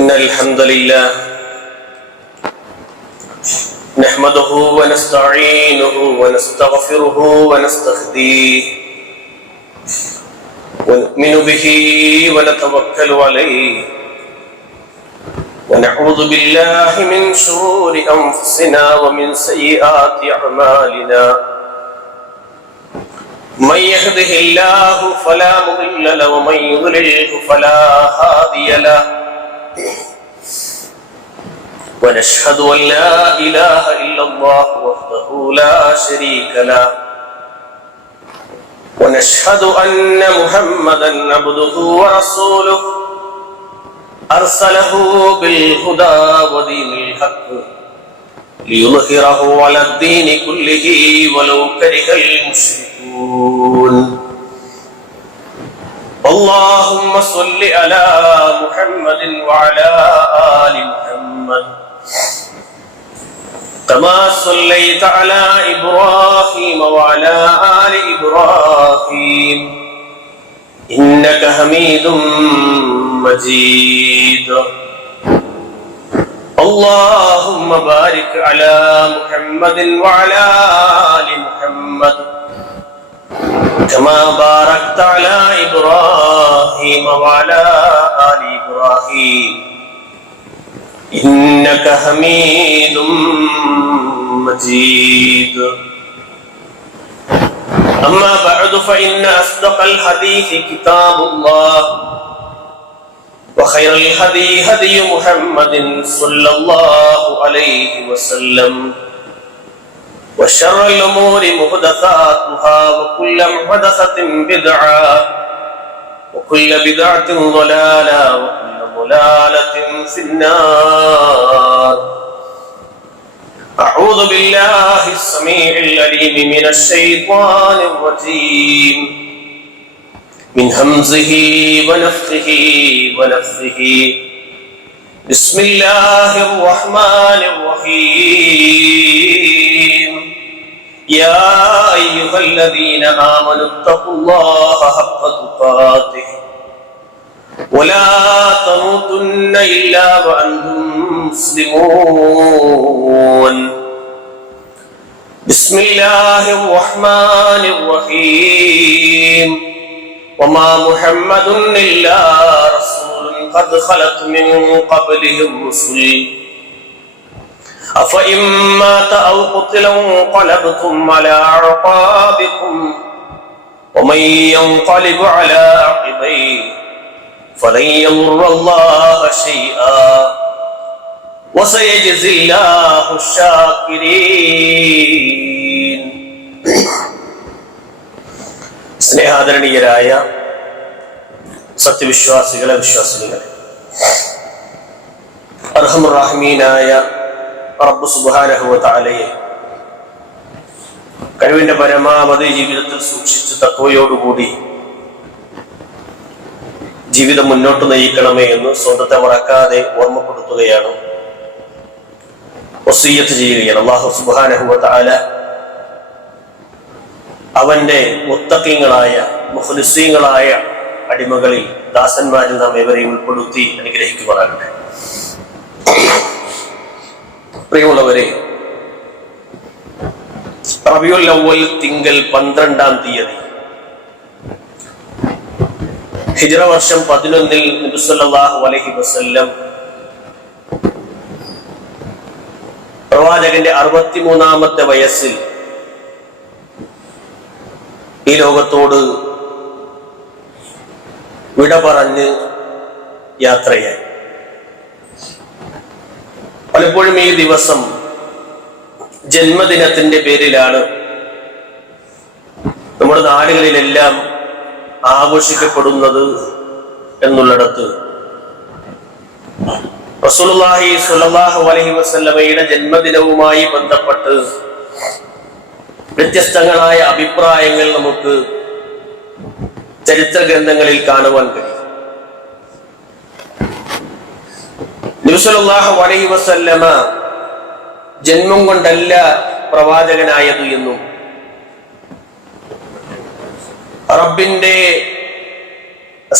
إن الحمد لله نحمده ونستعينه ونستغفره ونستهديه ونؤمن به ونتوكل عليه ونعوذ بالله من شرور أنفسنا ومن سيئات أعمالنا من يهده الله فلا مضل له ومن يضلله فلا هادي له ونشهد أن لا إله إلا الله وحده لا شريك له ونشهد أن محمدا عبده ورسوله أرسله بالهدى ودين الحق ليظهره على الدين كله ولو كره المشركون اللهم صل على محمد وعلى آل محمد كما صليت على إبراهيم وعلى آل إبراهيم إنك حميد مجيد اللهم بارك على محمد وعلى آل محمد كما باركت على إبراهيم وعلى آل إبراهيم إنك حميد مجيد أما بعد فإن أصدق الحديث كتاب الله وخير الهدي هدي محمد صلى الله عليه وسلم وشر الأمور محدثاتها وكل محدثة بدعة وكل بدعة ضلالة وكل ضلالة في النار أعوذ بالله السميع العليم من الشيطان الرجيم من همزه ونفخه ونفثه بسم الله الرحمن الرحيم يا أيها الذين آمنوا اتقوا الله حق تقاته ولا تموتن إلا وأنتم مسلمون بسم الله الرحمن الرحيم وما محمد إلا رسول قد خلت من قبله الرسل أفإن مات أو قتل انقلبتم على أعقابكم ومن ينقلب على عقبيه فلن يضر الله شيئا وسيجزي الله الشاكرين. സ്നേഹാദരണീയരായ സത്യവിശ്വാസികളെ വിശ്വാസികളെ, അർഹമുർ റഹീമീനായ റബ്ബ് സുബ്ഹാനഹു വ തആലയെ കഴിവിന്റെ പരമാവധി ജീവിതത്തിൽ സൂക്ഷിച്ച് തഖ്വയോടുകൂടി ജീവിതം മുന്നോട്ട് നയിക്കണമേ എന്ന് സ്വന്തത്തെ മറക്കാതെ ഓർമ്മപ്പെടുത്തുകയാണ്, വസിയ്യത്ത് ചെയ്യുകയാണ്. അല്ലാഹു സുബ്ഹാനഹു വ തആല അവന്റെ മുത്തഖീങ്ങളായ മുഖ്ലിസീങ്ങളായ അടിമകളിൽ ദാസന്മാരിൽ നാം ഏവരെയും ഉൾപ്പെടുത്തി അനുഗ്രഹിക്കുമാറാകട്ടെ. പ്രിയമുള്ളവരെ, റബീഉൽ അവ്വൽ തിങ്കൾ 12-ാം തീയതി ഹിജ്റ വർഷം 11-ൽ നബി സല്ലല്ലാഹു അലൈഹി വസല്ലം പ്രവാചകന്റെ 63-ാമത്തെ വയസ്സിൽ ഈ ലോകത്തോട് വിട പറഞ്ഞ് യാത്രയായി. പലപ്പോഴും ഈ ദിവസം ജന്മദിനത്തിന്റെ പേരിലാണ് നമ്മുടെ നാടുകളിലെല്ലാം ആഘോഷിക്കപ്പെടുന്നത് എന്നുള്ളിടത്ത് റസൂലുള്ളാഹി സ്വല്ലല്ലാഹു അലൈഹി വസല്ലമയുടെ ജന്മദിനവുമായി ബന്ധപ്പെട്ട് വ്യത്യസ്തങ്ങളായ അഭിപ്രായങ്ങൾ നമുക്ക് ചരിത്ര ഗ്രന്ഥങ്ങളിൽ കാണുവാൻ കഴിയും. നബി സല്ലല്ലാഹു അലൈഹി വസല്ലമ ജന്മം കൊണ്ടല്ല പ്രവാചകനായത് എന്നും റബ്ബിന്റെ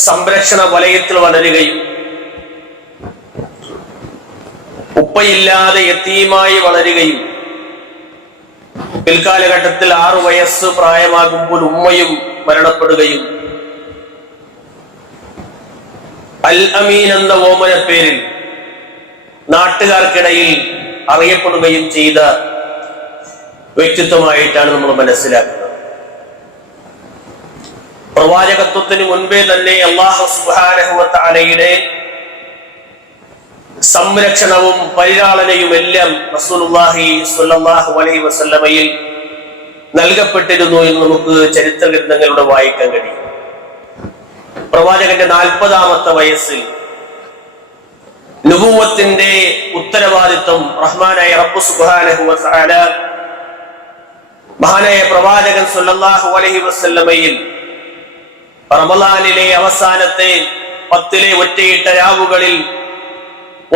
സംരക്ഷണ വലയത്തിൽ വളരുകയും ഉപ്പയില്ലാതെ യതീമായി വളരുകയും പിൽക്കാലഘട്ടത്തിൽ 6 വയസ്സ് പ്രായമാകുമ്പോൾ ഉമ്മയും മരണപ്പെടുകയും അൽ അമീൻ എന്ന ഓമന പേരിൽ നാട്ടുകാർക്കിടയിൽ അറിയപ്പെടുകയും ചെയ്ത വ്യക്തിത്വമായിട്ടാണ് നമ്മൾ മനസ്സിലാക്കുന്നത്. പ്രവാചകത്വത്തിന് മുൻപേ തന്നെ അല്ലാഹു സുബ്ഹാനഹു വ തആലയുടെ സംരക്ഷണവും പരിലാളനയും എല്ലാം റസൂലുള്ളാഹി സ്വല്ലല്ലാഹു അലൈഹി വസല്ലമയിൽ നൽകപ്പെട്ടിരുന്നു എന്ന് നമുക്ക് ചരിത്ര ഗ്രന്ഥങ്ങളിലൂടെ വായിക്കാൻ കഴിയും. പ്രവാചകന്റെ 40-ാമത്തെ വയസ്സിൽ നുബുവത്തിന്റെ ഉത്തരവാദിത്വം റഹ്മാനായ റബ്ബ് സുബ്ഹാനഹു വ തആല മഹാനായ പ്രവാചകൻ സ്വല്ലല്ലാഹു അലൈഹി വസല്ലമയിൽ റമളാനിലെ അവസാനത്തെ 10 ഒറ്റയിട്ട രാവുകളിൽ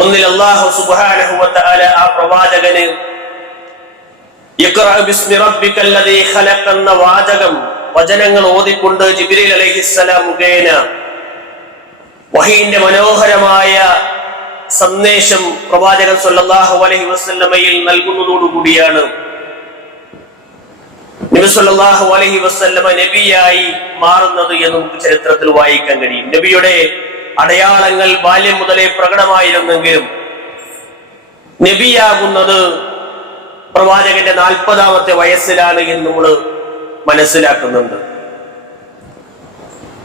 ഒന്നിൽ അല്ലാഹു സുബ്ഹാനഹു വ തആല ആ പ്രവാചകന് ഇഖ്റഅ ബിസ്മി റബ്ബിക്കൽ ലദീ ഖലഖ എന്ന വചനങ്ങൾ ഓതിക്കൊണ്ട് ജിബ്രീൽ അലൈഹിസ്സലാം മുഖേന വഹീന്റെ മനോഹരമായ സന്ദേശം പ്രവാചകൻ സ്വല്ലല്ലാഹു അലൈഹി വസല്ലമയിൽ നൽകുന്നതോടുകൂടിയാണ് നബി സ്വല്ലല്ലാഹു അലൈഹി വസല്ലമ നബിയായി മാറുന്നത് എന്ന് നമുക്ക് ചരിത്രത്തിൽ വായിക്കാൻ കഴിയും. നബിയുടെ അടയാളങ്ങൾ ബാല്യം മുതലേ പ്രകടമായിരുന്നെങ്കിലും നബിയാകുന്നത് പ്രവാചകന്റെ 40-ാമത്തെ വയസ്സിലാണ് എന്ന് നമ്മൾ മനസ്സിലാക്കുന്നുണ്ട്.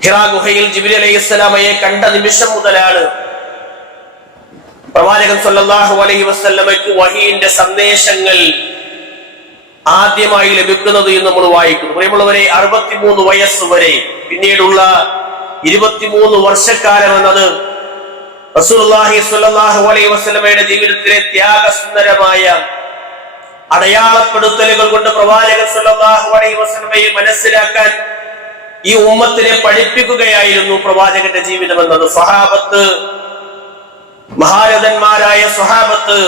ഹിറാ ഗുഹയിൽ ജിബ്രീൽ അലൈഹിസ്സലാമയെ കണ്ട നിമിഷം മുതലാണ് പ്രവാചകൻ സ്വല്ലല്ലാഹു അലൈഹി വസല്ലമയ്ക്ക് വഹീന്റെ സന്ദേശങ്ങൾ ആദ്യമായി ലഭിക്കുന്നത് എന്ന് നമ്മൾ വായിക്കുന്നു. പ്രിയമുള്ളവരെ, 63 വയസ്സ് വരെ പിന്നീടുള്ള 23 വർഷക്കാലം എന്നത് റസൂലുള്ളാഹി സ്വല്ലല്ലാഹു അലൈഹി വസല്ലമയുടെ ജീവിതത്തിലെ ത്യാഗസുന്ദരമായ അടയാളപ്പെടുത്തലുകൾ കൊണ്ട് പ്രവാചകൻ സ്വല്ലല്ലാഹു അലൈഹി വസല്ലമയെ മനസ്സിലാക്കാൻ ഈ ഉമ്മത്തിനെ പഠിപ്പിക്കുകയായിരുന്നു പ്രവാചകന്റെ ജീവിതം എന്നത്. സ്വഹാബത്ത്, മഹാരഥന്മാരായ സ്വഹാബത്ത്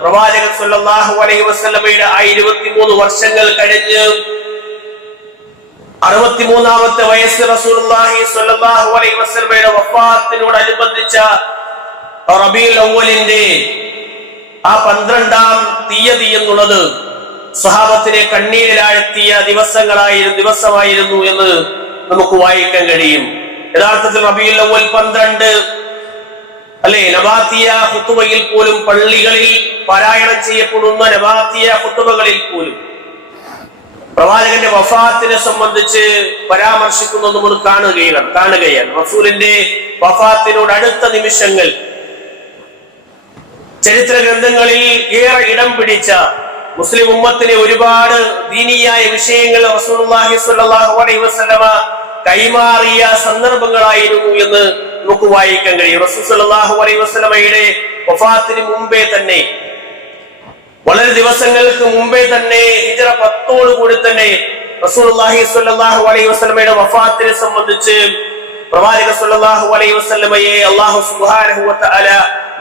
പ്രവാചകൻ സ്വല്ലല്ലാഹു അലൈഹി വസല്ലമയുടെ ആ 23 വർഷങ്ങൾ കഴിഞ്ഞ് 63-ാമത്തെ വയസ്സ് റസൂലുള്ളാഹി സ്വല്ലല്ലാഹു അലൈഹി വസല്ലമയുടെ വഫാത്തിനോടനുബന്ധിച്ച റബീഉൽ അവ്വലിന്റെ ആ 12-ാം തീയതി എന്നുള്ളത് സ്വഹാബത്തിനെ കണ്ണീരിലാഴ്ത്തിയ ദിവസമായിരുന്നു എന്ന് നമുക്ക് വായിക്കാൻ കഴിയും. യഥാർത്ഥത്തിൽ റബീഉൽ അവ്വൽ 12 അല്ലെ, നബാത്തിയ ഖുതുബയിൽ പോലും, പള്ളികളിൽ പാരായണം ചെയ്യപ്പെടുന്ന നബാത്തിയ ഖുതുബകളിൽ പോലും പ്രവാചകന്റെ വഫാത്തിനെ സംബന്ധിച്ച് പരാമർശിക്കുന്നത് നമ്മൾ കാണുകയാണ്. റസൂലിന്റെ വഫാത്തിനോട് അടുത്ത നിമിഷങ്ങൾ ചരിത്ര ഗ്രന്ഥങ്ങളിൽ ഏറെ ഇടം പിടിച്ച, മുസ്ലിം ഉമ്മത്തിനെ ഒരുപാട് ദീനീയായ വിഷയങ്ങൾ റസൂലുള്ളാഹി സ്വല്ലല്ലാഹു അലൈഹി വസല്ലമ കൈമാറിയ സന്ദർഭങ്ങളായിരുന്നു എന്ന് നമുക്ക് വായിക്കാൻ കഴിയും. റസൂൽ സ്വല്ലല്ലാഹു അലൈഹി വസല്ലമയുടെ വഫാത്തിന് മുമ്പേ തന്നെ, വളരെ ദിവസങ്ങൾക്ക് മുമ്പേ തന്നെ, ഹിജ്റ 10 കൂടി തന്നെ റസൂലുള്ളാഹി സ്വല്ലല്ലാഹു അലൈഹി വസല്ലമയുടെ വഫാത്തിനെ സംബന്ധിച്ച് പ്രവാചകൻ സ്വല്ലല്ലാഹു അലൈഹി വസല്ലമയെ അല്ലാഹു സുബ്ഹാനഹു വ തആല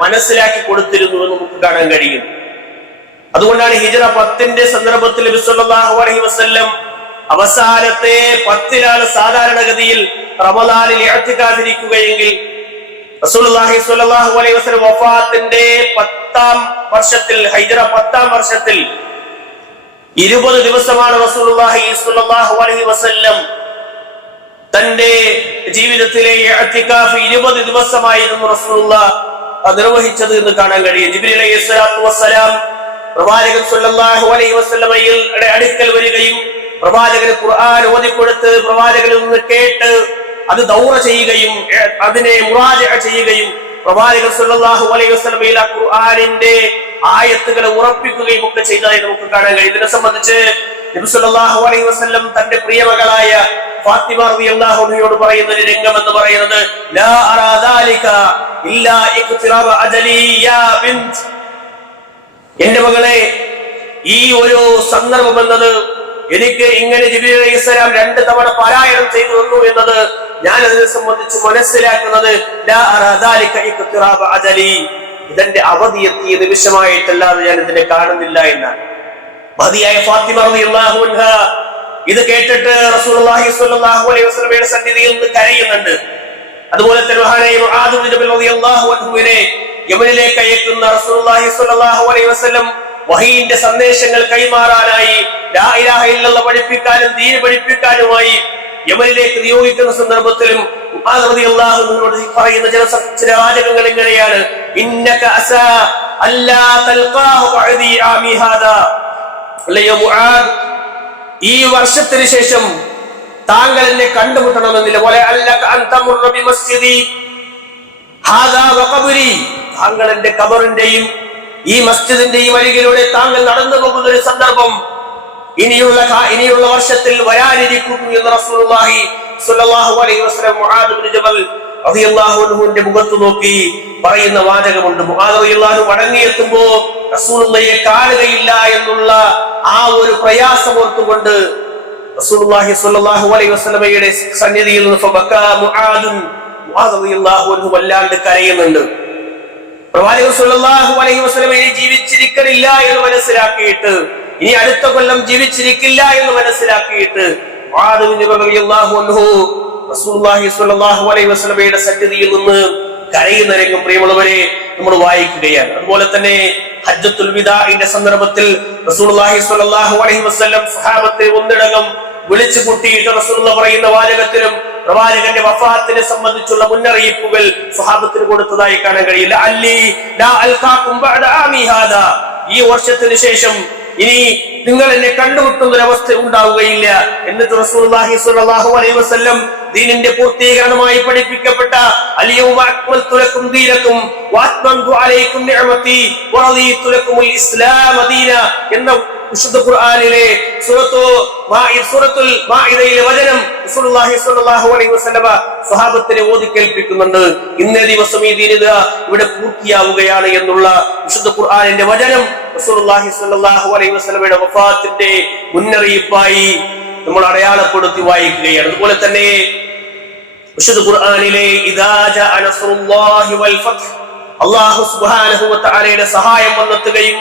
മനസ്സിലാക്കി കൊടുത്തിരുന്നു എന്ന് നമുക്ക് കാണാൻ കഴിയും. അതുകൊണ്ടാണ് ഹിജ്റ 10ന്റെ സന്ദർഭത്തിൽ നബി സല്ലല്ലാഹു അലൈഹി വസല്ലം അവസാനത്തെ 10 സാധാരണഗതിയിൽ റമളാനിൽ ഇഅ്തികാഫിരിക്കുകയെങ്കിൽ റസൂലുള്ളാഹി സ്വല്ലല്ലാഹു അലൈഹി വസല്ലം വഫാത്തിന്റെ 10-ാം വർഷത്തിൽ, ഹിജ്റ 10-ാം വർഷത്തിൽ 20 ദിവസമാണ് റസൂലുള്ളാഹി സ്വല്ലല്ലാഹു അലൈഹി വസല്ലം തന്റെ ജീവിതത്തിലെ ഇഅ്തികാഫ് 20 ദിവസമായിരുന്നു റസൂലുള്ളാഹ് നിർവഹിച്ചത് എന്ന് കാണാൻ കഴിയും. ജിബ്രീൽ അലൈഹിസ്സലാത്തു വസ്സലാം പ്രവാചകൻ സ്വല്ലല്ലാഹു അലൈഹി വസല്ലമയുടെ അടുക്കൽ വരികയും പ്രവാചകന് ഖുർആൻ ഓതിക്കൊടുത്ത് പ്രവാചകനിൽ നിന്ന് കേട്ട് അത് ദൗറ ചെയ്യുകയും അതിനെ മുറാജഅ ചെയ്യുകയും പ്രവാചകൻ സ്വല്ലല്ലാഹു അലൈഹി വസല്ലമയിൽ ആ ഖുർആനിന്റെ ആയത്തുകളെ ഉറപ്പിക്കുകയും ഒക്കെ ചെയ്തതായി നമുക്ക് കാണാൻ കഴിയും. ഇതിനെ സംബന്ധിച്ച് നബി സല്ലല്ലാഹു അലൈഹി വസല്ലം തന്റെ പ്രിയമകളായ ഫാത്തിമ റളിയല്ലാഹു അൻഹയോട് പറയുന്ന ഒരു രംഗം എന്ന് പറയുന്നത്, ലാ അറാ ദാലിക ഇല്ലാ ഇഖ്തിറാബ അജലി യാ ബിൻത്, എന്റെ മകളെ, ഈ ഒരു സന്ദർഭം എന്നത് എനിക്ക് ഇങ്ങനെ ജിബ്രീൽ അലൈഹിസ്സലാം 2 തവണ പാരായണം ചെയ്തു വന്നു എന്നത് ഞാൻ അതിനെ സംബന്ധിച്ച് മനസ്സിലാക്കുന്നത് ലാ അറാ ദാലിക ഇഖ്തിറാബ അജലി, ഇതെന്റെ അവധി എത്തിയ നിമിഷമായിട്ടല്ലാതെ ഞാൻ ഇതിനെ കാണുന്നില്ല എന്നാണ്. മഹദിയായ ഫാത്തിമ റളിയല്ലാഹു അൻഹ ഇത് കേട്ടിട്ട് റസൂലുള്ളാഹി സ്വല്ലല്ലാഹു അലൈഹി വസല്ലമയുടെ സന്നിധിയിൽ നിന്ന് കരയുന്നുണ്ട്. അതുപോലെ തന്നെ മഹാനായ മുആദ് ഇബ്നു ജബൽ റളിയല്ലാഹു അൻഹുവിനെ യമനിലേക്ക് അയക്കുന്ന റസൂലുള്ളാഹി സ്വല്ലല്ലാഹു അലൈഹി വസല്ലം വഹീന്റെ സന്ദേശങ്ങൾ കൈമാറാനായി ലാ ഇലാഹ ഇല്ലല്ലാഹ് പഠിപ്പിക്കാനും ദീൻ പഠിപ്പിക്കാനുമായി യമനിലേക്ക് നിയോഗിക്കുന്ന സന്ദർഭത്തിലും മുആദ് റളിയല്ലാഹു അൻഹുവിനോട് പറയുന്ന ചില വാചകങ്ങൾ ഇങ്ങനെയാണ്: ഇന്നക അസാ അല്ലാ തൽഖാഹു ബഅദി ആമി ഹാദാ. അല്ലയോ മുആദ്, ഈ വർഷത്തിന് ശേഷം താങ്കൾ എന്നെ കണ്ടുമുട്ടണമെന്നില്ല. വല അല്ലക അൻ തമുറ ബി മസ്ജിദി ഹാദാ വഖബ്രി. താങ്കൾ എന്റെ ഖബറിന്റെയും ഈ മസ്ജിദിന്റെയും അരികിലൂടെ താങ്കൾ നടന്നു പോകുന്ന ഒരു സന്ദർഭം ഇനിയുള്ള വർഷത്തിൽ വരാനിരിക്കുന്നു എന്ന് റസൂലുള്ളാഹി സ്വല്ലല്ലാഹു അലൈഹി വസല്ലം മുആദ് ഇബ്നു ജബൽ റളിയല്ലാഹു അൻഹുവിന്റെ മുഖത്ത് നോക്കി പറയുന്ന വാചകമുണ്ട്. മുആദ് റളിയല്ലാഹു അൻഹു മടങ്ങിയെത്തുമ്പോൾ റസൂലുള്ളാഹിയെ കാണുകയില്ല എന്നുള്ള ആ ഒരു പ്രയാസം ഓർത്തുകൊണ്ട് റസൂലുള്ളാഹി സ്വല്ലല്ലാഹു അലൈഹി വസല്ലമയുടെ സന്നിധിയിൽ നിന്ന് ഫബക്കാ മുആദ് റളിയല്ലാഹു അൻഹു വല്ലാണ്ട് കരയുന്നുണ്ട്. പ്രവാചകൻ സ്വല്ലല്ലാഹു അലൈഹി വസല്ലം ഇനി ജീവിച്ചിരിക്കണില്ല എന്ന് മനസ്സിലാക്കിയിട്ട്, ഇനി അടുത്ത കൊല്ലം ജീവിച്ചിരിക്കില്ല എന്ന് മനസ്സിലാക്കിയിട്ട് മുആദ് റളിയല്ലാഹു അൻഹു റസൂലുള്ളാഹി സ്വല്ലല്ലാഹു അലൈഹി വസല്ലമയുടെ സന്നിധിയിൽ നിന്ന് കരയുന്ന രംഗം പ്രിയമുള്ളവരെ നമ്മൾ വായിക്കുകയാണ്. അതുപോലെ തന്നെ ഹജ്ജത്തുൽ വിദാഇന്റെ സന്ദർഭത്തിൽ റസൂലുള്ളാഹി സ്വല്ലല്ലാഹു അലൈഹി വസല്ലം സ്വഹാബത്തെ ഒന്നിടങ്കം വിളിച്ചു കൂട്ടിയിട്ട് റസൂലുള്ളാഹി പറയുന്ന വാചകത്തിലും പ്രവാചകന്റെ വഫാത്തിനെ സംബന്ധിച്ചുള്ള മുന്നറിയിപ്പുകൾ സ്വഹാബത്തിന് കൊടുത്തതായി കാണാൻ കഴിയില്ല. അല്ലി ലാ അൽഖാകും ബഅദ ആമി ഹാദാ. ഈ വർഷത്തിന് ശേഷം ഇനി നിങ്ങൾ എന്നെ കണ്ടുമുട്ടുന്ന ഒരു അവസ്ഥ ഉണ്ടാവുകയില്ല. എന്നിട്ട് റസൂലുള്ളാഹി സ്വല്ലല്ലാഹു അലൈഹി വസല്ലം ദീനിന്റെ പൂർത്തീകരണമായി പഠിപ്പിക്കപ്പെട്ട അൽയൗമ അക്മൽതു ലക്കും ദീനക്കും വഅത്മംതു അലൈക്കും നിഅമതി വറദീതു ലക്കുമുൽ ഇസ്ലാമ ദീന എന്ന വിശുദ്ധ ഖുർആനിലെ സൂറത്തുൽ മാഇദയിലെ വചനം റസൂലുള്ളാഹി സ്വല്ലല്ലാഹു അലൈഹി വസല്ലം സ്വഹാബത്തിനെ ഓതി കേൾപ്പിക്കുന്നുണ്ട്. ഇന്നേ ദിവസം ഈ ദീൻ ഇവിടെ പൂർത്തിയാവുകയാണ് എന്നുള്ള വിശുദ്ധ ഖുർആനിന്റെ വചനം റസൂലുള്ളാഹി സ്വല്ലല്ലാഹു അലൈഹി വസല്ലമയുടെ വഫാത്തിന്റെ മുന്നറിയിപ്പായി നമ്മൾ അടയാളപ്പെടുത്തി വായിക്കുകയാണ്. അതുപോലെ തന്നെ വിശുദ്ധ ഖുർആനിലെ ഇദാ ജാഅ നസ്റുല്ലാഹി വൽ ഫത്ഹ്, അല്ലാഹു സുബ്ഹാനഹു വ തആലയുടെ സഹായം വന്നെത്തുകയും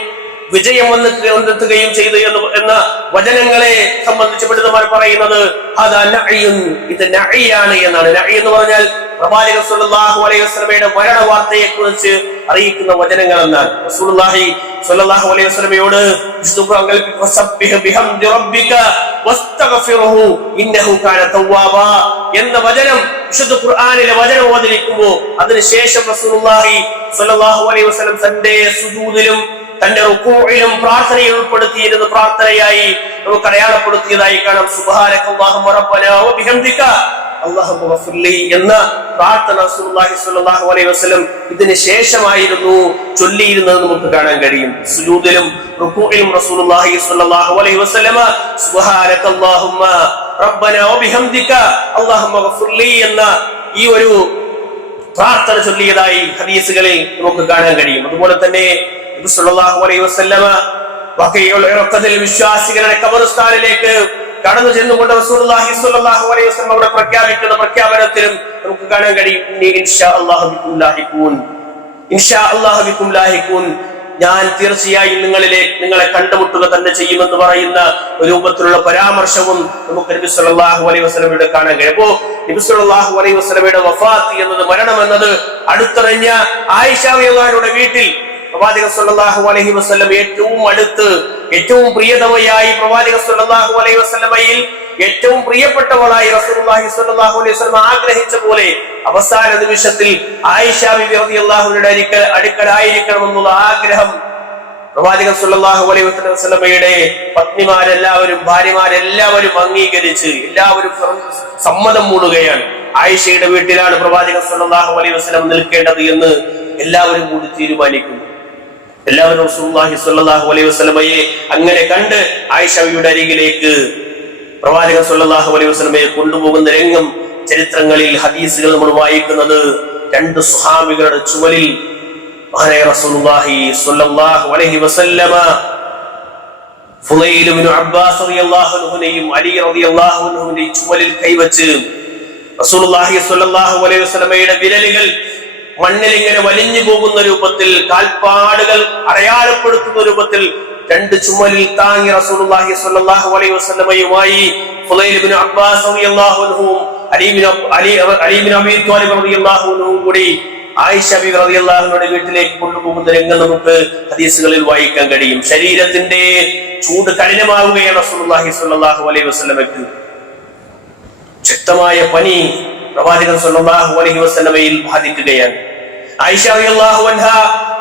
വിജയം വന്നെത്തുകയും ചെയ്തു എന്ന വചനങ്ങളെ സംബന്ധിച്ച് പണ്ഡിതന്മാർ പറയുന്നത് ഇത് നഅയാണ് എന്നാണ്. നഅ എന്ന് പറഞ്ഞാൽ പ്രവാചകൻ സ്വല്ലല്ലാഹു അലൈഹി വസല്ലമയുടെ മരണ വാർത്തയെ കുറിച്ച് അറിയിക്കുന്ന വചനങ്ങൾ എന്നാണ്. റസൂലുള്ളാഹി സ്വല്ലല്ലാഹു അലൈഹി വസല്ലമയോട് എന്ന വചനം വിശുദ്ധ ഖുർആനിലെ വചനം ഓതിരിക്കുമ്പോൾ അതിനുശേഷം റസൂലുള്ളാഹി സ്വല്ലല്ലാഹു അലൈഹി വസല്ലം തന്റെ സുജൂദിലും തന്റെ റുകൂഇലും പ്രാർത്ഥനയിൽ ഉൾപ്പെടുത്തിയിരുന്ന പ്രാർത്ഥനയായി നമുക്ക് അടയാളപ്പെടുത്തിയതായി കാണാം. സുബ്ഹാനക്കല്ലാഹുമ്മ റബ്ബനാ വബിഹംദിക അല്ലാഹുമ്മ ഗഫിർലി എന്ന പ്രാർത്ഥന റസൂലുള്ളാഹി സ്വല്ലല്ലാഹു അലൈഹി വസല്ലം ഇതിന് ശേഷമായിരുന്നു ചൊല്ലിയിരുന്നത് നമുക്ക് കാണാൻ കഴിയും. സുജൂദിലും റുകൂഇലും റസൂലുള്ളാഹി സ്വല്ലല്ലാഹു അലൈഹി വസല്ലം സുബ്ഹാനക്കല്ലാഹുമ്മ റബ്ബനാ വബിഹംദിക അല്ലാഹുമ്മ ഗഫിർലി എന്ന ഈ ഒരു പ്രാർത്ഥന ചൊല്ലിയതായി ഹദീസുകളിൽ നമുക്ക് കാണാൻ കഴിയും. അതുപോലെ തന്നെ നബി സല്ലല്ലാഹു അലൈഹി വസല്ലമ ബഖീഉൽ ഇർഖദിൽ വിശ്വാസികളുടെ ഖബർസ്ഥാനിലേക്ക് കടന്നു ചെന്നുകൊണ്ട് റസൂലുള്ളാഹി സ്വല്ലല്ലാഹു അലൈഹി വസല്ലം അവിടെ പ്രഖ്യാപിക്കുന്ന പ്രഖ്യാപനത്തിലും നമുക്ക് കാണാൻ കഴിയും ഇൻഷാ അല്ലാഹു ബികും ലാഹിഖൂൻ, ഇൻഷാ അല്ലാഹു ബികും ലാഹിഖൂൻ, ഞാൻ തീർച്ചയായും നിങ്ങളെ കണ്ടുമുട്ടുക തന്നെ ചെയ്യുമെന്ന് പറയുന്ന രൂപത്തിലുള്ള പരാമർശവും നമുക്ക് നബി സല്ലല്ലാഹു അലൈഹി വസല്ലമയുടെ കാണാൻ കഴിയും. അപ്പോ നബി സല്ലല്ലാഹു അലൈഹി വസല്ലമയുടെ വഫാത്ത് എന്നത്, മരണം എന്നത് അടുത്തറിഞ്ഞ ആയിഷ റളിയല്ലാഹുവിന്റെ വീട്ടിൽ പ്രവാചകൻ സ്വല്ലല്ലാഹു അലൈഹി വസല്ലം ഏറ്റവും അടുത്ത് ഏറ്റവും പ്രിയതമയായി പ്രവാചകൻ സ്വല്ലല്ലാഹു അലൈഹി വസല്ലമയിൽ ഏറ്റവും പ്രിയപ്പെട്ടവളായി റസൂലുള്ളാഹി സ്വല്ലല്ലാഹു അലൈഹി വസല്ലം ആഗ്രഹിച്ച പോലെ അവസാന നിമിഷത്തിൽ ആയിഷ ബിബി റളിയല്ലാഹുവിന്റെ അടുക്കലായിരിക്കണമെന്നുള്ള ആഗ്രഹം പ്രവാചകൻ സ്വല്ലല്ലാഹു അലൈഹി വസല്ലമയുടെ പത്നിമാരെല്ലാവരും ഭാര്യമാരെല്ലാവരും അംഗീകരിച്ച് എല്ലാവരും സമ്മതം മൂടുകയാണ്. ആയിഷയുടെ വീട്ടിലാണ് പ്രവാചകൻ സ്വല്ലല്ലാഹു അലൈഹി വസല്ലം നിൽക്കേണ്ടത് എന്ന് എല്ലാവരും കൂടി തീരുമാനിക്കുന്നു. എല്ലാവരും റസൂലുള്ളാഹി സ്വല്ലല്ലാഹു അലൈഹി വസല്ലമയെ അങ്ങനെ കണ്ട് ആയിഷയുടെ അരികിലേക്ക് പ്രവാചകൻ സ്വല്ലല്ലാഹു അലൈഹി വസല്ലമയെ കൊണ്ടുപോകുന്ന രംഗം ചരിത്രങ്ങളിൽ ഹദീസുകൾ നമ്മൾ വായിക്കുന്നത് രണ്ട് സ്വഹാബികളുടെ ചുമലിൽ മഹാനായ റസൂലുള്ളാഹി സ്വല്ലല്ലാഹു അലൈഹി വസല്ലമ ഫുളൈൽ ഇബ്നു അബ്ബാസ് റളിയല്ലാഹു അൻഹുവിനെയും അലി റളിയല്ലാഹു അൻഹുവിനെയും ചുമലിൽ കൈവച്ച് റസൂലുള്ളാഹി സ്വല്ലല്ലാഹു അലൈഹി വസല്ലമയുടെ വിരലുകൾ മണ്ണിൽ ഇങ്ങനെ വലിഞ്ഞു പോകുന്ന രൂപത്തിൽ, കാൽപ്പാടുകൾ അടയാളപ്പെടുത്തുന്ന രൂപത്തിൽ രണ്ട് ചുമലിൽ താങ്ങി റസൂലുള്ളാഹി സ്വല്ലല്ലാഹു അലൈഹി വസല്ലമയുമായി ഫുളൈൽ ഇബ്നു അബ്ബാസ് റളിയല്ലാഹു അൻഹുവും അലി ഇബ്നു അബീ ത്വാലിബ് റളിയല്ലാഹു അൻഹുവും കൂടി ആയിഷ ബിബി റളിയല്ലാഹു അൻഹയുടെ വീട്ടിലേക്ക് കൊണ്ടുപോകുന്ന രംഗം നമുക്ക് ഹദീസുകളിൽ വായിക്കാൻ കഴിയും. ശരീരത്തിന്റെ ചൂട് കഠിനമാവുകയാണ് റസൂലുള്ളാഹി സ്വല്ലല്ലാഹു അലൈഹി വസല്ലമയ്ക്ക്. ശക്തമായ പനി പ്രവാചകൻ സ്വല്ലല്ലാഹു അലൈഹി വസല്ലമയിൽ ബാധിക്കുകയാണ്. ആയിഷ റളിയല്ലാഹു അൻഹ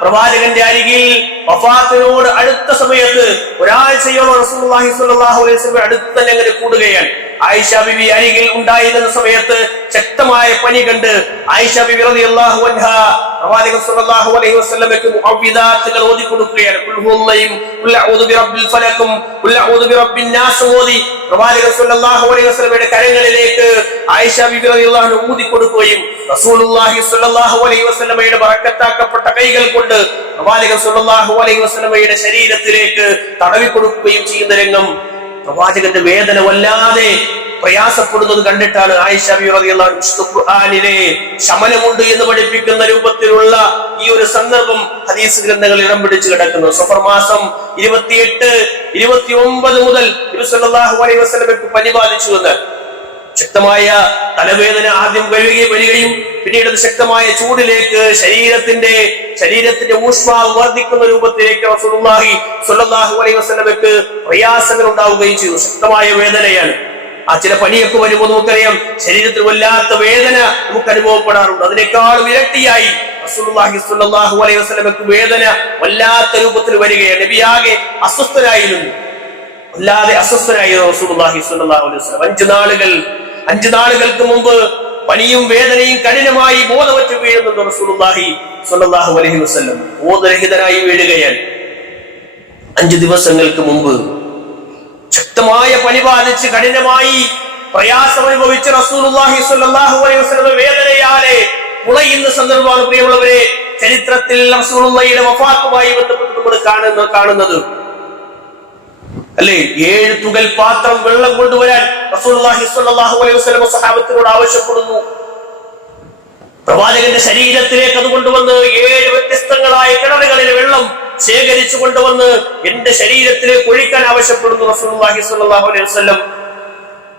പ്രവാചകന്റെ അരികിൽ വഫാത്തിനോട് അടുത്ത സമയത്ത് ഒരാഴ്ചയോളം റസൂലുള്ളാഹി സ്വല്ലല്ലാഹു അലൈഹി വസല്ലം അടുത്ത് തന്നെ അങ്ങനെ കൂടുകയാണ്. ആയിഷ ബിബി അരികിൽ ഉണ്ടായിരുന്ന സമയത്ത് ശക്തമായ പനി കണ്ട് ആയിഷ ബിബി റളിയല്ലാഹു അൻഹ പ്രവാചകൻ സ്വല്ലല്ലാഹു അലൈഹി വസല്ലമയ്ക്ക് മുഅവ്വിദാത്തുകൾ ഓതി കൊടുക്കുകയാണ്. ഖുൽ ഹുവല്ലയും ഖുൽ അഊദു ബിറബ്ബിൽ ഫലക്കും ഖുൽ അഊദു ബിറബ്ബിൻ നാസ് ഓതി പ്രവാചകൻ സ്വല്ലല്ലാഹു അലൈഹി വസല്ലമയുടെ കരങ്ങളിലേക്ക് ആയിഷ ബിബി റളിയല്ലാഹു അൻഹ ഊതി കൊടുക്കുകയും റസൂലുള്ളാഹി സ്വല്ലല്ലാഹു അലൈഹി വസല്ലമയുടെ ബറക്കത്താക്കപ്പെട്ട കൈകൾ കൊണ്ട് പ്രവാചകൻ സ്വല്ലല്ലാഹു അലൈഹി വസല്ലമയുടെ ശരീരത്തിലേക്ക് തടവി കൊടുക്കുകയും ചെയ്യുന്ന രംഗം പ്രവാചകന്റെ വേദന വല്ലാതെ പ്രയാസപ്പെടുന്നത് കണ്ടിട്ടാണ് ആയിഷ ബിബി റളിയല്ലാഹു അൻഹ വിശുദ്ധ ഖുർആനിലെ ശമനമുണ്ട് എന്ന് പഠിപ്പിക്കുന്ന രൂപത്തിലുള്ള ഈ ഒരു സന്ദർഭം ഹദീസ് ഗ്രന്ഥങ്ങളിൽ ഇടം പിടിച്ചു കിടക്കുന്നു. സഫർ മാസം 28, 29 മുതൽ നബി സല്ലല്ലാഹു അലൈഹി വസല്ലമയ്ക്ക് പനി ബാധിച്ചു എന്ന്. ശക്തമായ തലവേദന ആദ്യം വരികയും പിന്നീട് ശക്തമായ ചൂടിലേക്ക് ശരീരത്തിന്റെ ഊഷ്മാവ് വർദ്ധിക്കുന്ന രൂപത്തിലേക്ക് റസൂലുള്ളാഹി സ്വല്ലല്ലാഹു അലൈഹി വസല്ലമയ്ക്ക് പ്രയാസങ്ങൾ ഉണ്ടാവുകയും ചെയ്തു. ശക്തമായ വേദനയാണ്. ചില പനിയൊക്കെ വരുമ്പോൾ നമുക്കറിയാം ശരീരത്തിൽ വല്ലാത്ത വേദന നമുക്ക് അനുഭവപ്പെടാറുണ്ട്. അതിനേക്കാളും ഇരട്ടിയായി റസൂലുള്ളാഹി സ്വല്ലല്ലാഹു അലൈഹി വസല്ലമയ്ക്ക് വേദന വല്ലാത്ത രൂപത്തിൽ വരികയാണ്. നബി ആകെ അസ്വസ്ഥനായിരുന്നു, വല്ലാതെ അസ്വസ്ഥനായിരുന്നു റസൂലുള്ളാഹി സ്വല്ലല്ലാഹു അലൈഹി വസല്ലം. 5 നാളുകൾക്ക് മുമ്പ് പനിയും വേദനയും കഠിനമായി ബോധവറ്റ് വീഴുന്നുണ്ട് റസൂലുള്ളാഹി സ്വല്ലല്ലാഹു അലൈഹി വസല്ലം. ബോധരഹിതനായി വീഴുകയാണ്. 5 ദിവസങ്ങൾക്ക് മുമ്പ് ശക്തമായ പനി ബാധിച്ച് കഠിനമായി പ്രയാസം അനുഭവിച്ച റസൂലുള്ളാഹി സ്വല്ലല്ലാഹു അലൈഹി വസല്ലം വേദനയാലെ പുളയുന്ന സന്ദർഭമാണ് പ്രിയമുള്ളവരെ ചരിത്രത്തിൽ റസൂലുള്ളാഹിയുടെ വഫാത്തുമായി ബന്ധപ്പെട്ട് നമ്മൾ കാണുന്നത്. അല്ലേ, 7 തുകൽ പാത്രം വെള്ളം കൊണ്ടുവരാൻ റസൂലുള്ളാഹി സ്വല്ലല്ലാഹു അലൈഹി വസല്ലം സ്വഹാബത്തിനോട് ആവശ്യപ്പെടുന്നു. പ്രവാചകന്റെ ശരീരത്തിലേക്ക് അത് കൊണ്ടുവന്ന് 7 വ്യത്യസ്തങ്ങളായ കിണറുകളിൽ വെള്ളം ശേഖരിച്ചു കൊണ്ടുവന്ന് എന്റെ ശരീരത്തിലേക്ക് ഒഴിക്കാൻ ആവശ്യപ്പെടുന്നു റസൂലുള്ളാഹി സ്വല്ലല്ലാഹു അലൈഹി വസല്ലം.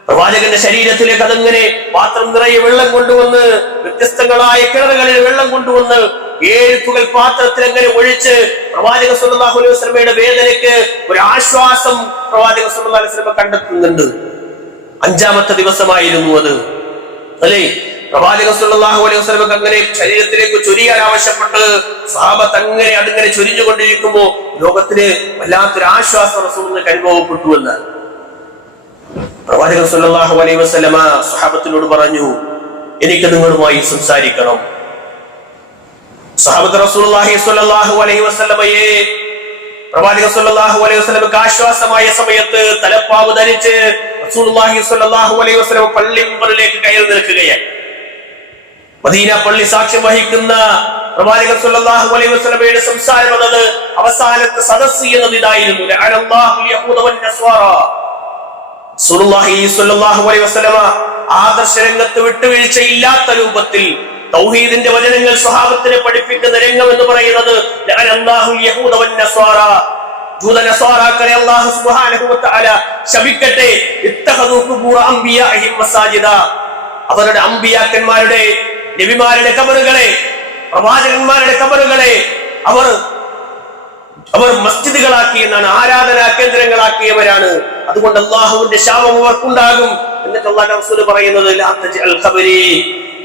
പ്രവാചകന്റെ ശരീരത്തിലേക്ക് അതങ്ങനെ പാത്രം നിറയെ വെള്ളം കൊണ്ടുവന്ന് വ്യത്യസ്തങ്ങളായ കിണറുകളിൽ വെള്ളം കൊണ്ടുവന്ന് 7 തുകൽ പാത്രത്തിൽ അങ്ങനെ ഒഴിച്ച് പ്രവാചകൻ സ്വല്ലല്ലാഹു അലൈഹി വസല്ലമയുടെ വേദനയ്ക്ക് ഒരു ആശ്വാസം പ്രവാചകൻ സ്വല്ലല്ലാഹു അലൈഹി വസല്ലമ കണ്ടെത്തുന്നുണ്ട്. 5-ാമത്തെ ദിവസമായിരുന്നു അത്. അല്ലേ, പ്രവാചകൻ സ്വല്ലല്ലാഹു അലൈഹി വസല്ലമക്ക് അങ്ങനെ ശരീരത്തിലേക്ക് ചൊരിയാൻ ആവശ്യപ്പെട്ട് സ്വഹാബത്ത് അങ്ങനെ ചൊരിഞ്ഞുകൊണ്ടിരിക്കുമ്പോൾ ലോകത്തിന് വല്ലാത്തൊരു ആശ്വാസം റസൂലിന് അനുഭവപ്പെട്ടു എന്ന് പ്രവാചകൻ സ്വല്ലല്ലാഹു അലൈഹി വസല്ലമ സ്വഹാബത്തിനോട് പറഞ്ഞു, എനിക്ക് നിങ്ങളുമായി സംസാരിക്കണം. സ്വഹാബത്ത് റസൂലുള്ളാഹി സ്വല്ലല്ലാഹു അലൈഹി വസല്ലമയെ പ്രവാചകൻ സ്വല്ലല്ലാഹു അലൈഹി വസല്ലമക്ക് ആശ്വാസമായ സമയത്ത് തലപ്പാവ് ധരിച്ച് റസൂലുള്ളാഹി സ്വല്ലല്ലാഹു അലൈഹി വസല്ലമ പള്ളി മുൻപിലേക്ക് കയറി നിൽക്കുകയാണ്. മദീന പള്ളി സാക്ഷ്യം വഹിക്കുന്ന പ്രവാചകൻ സ്വല്ലല്ലാഹു അലൈഹി വസല്ലമയുടെ സംസാരം എന്നത് അവസാനത്തെ സദസ്സ് എന്നത് ഇതായിരുന്നു. ലഅനല്ലാഹു യഹൂദ വന്നസ്വാറ. റസൂലുള്ളാഹി സ്വല്ലല്ലാഹു അലൈഹി വസല്ലമ ആദർശ രംഗത്ത് വിട്ടുവീഴ്ചയില്ലാത്ത രൂപത്തിൽ തൗഹീദിന്റെ വചനങ്ങൾ സ്വഹാബത്തിനെ പഠിപ്പിക്കുന്ന രംഗം എന്ന് പറയുന്നത് ലഅനല്ലാഹു യഹൂദ വന്നസ്വാറ. ജൂത നസ്വാറാക്കളെ അല്ലാഹു സുബ്ഹാനഹു വ തആല ശപിക്കട്ടെ. ഇത്തഖദൂ ഖുബൂറ അംബിയാഇഹിം മസാജിദ. അവരുടെ അമ്പിയാക്കന്മാരുടെ നബിമാരുടെ ഖബറുകളെ പ്രവാചകന്മാരുടെ ഖബറുകളെ അവർ മസ്ജിദുകളാക്കി എന്നാണ്, ആരാധനാ കേന്ദ്രങ്ങളാക്കിയവരാണ്. അതുകൊണ്ട് അല്ലാഹുവിന്റെ ശാപം അവർക്കുണ്ടാകും. എന്നിട്ട് അല്ലാഹുവിന്റെ റസൂൽ പറയുന്നത് ലാ തജ്അൽ ഖബരി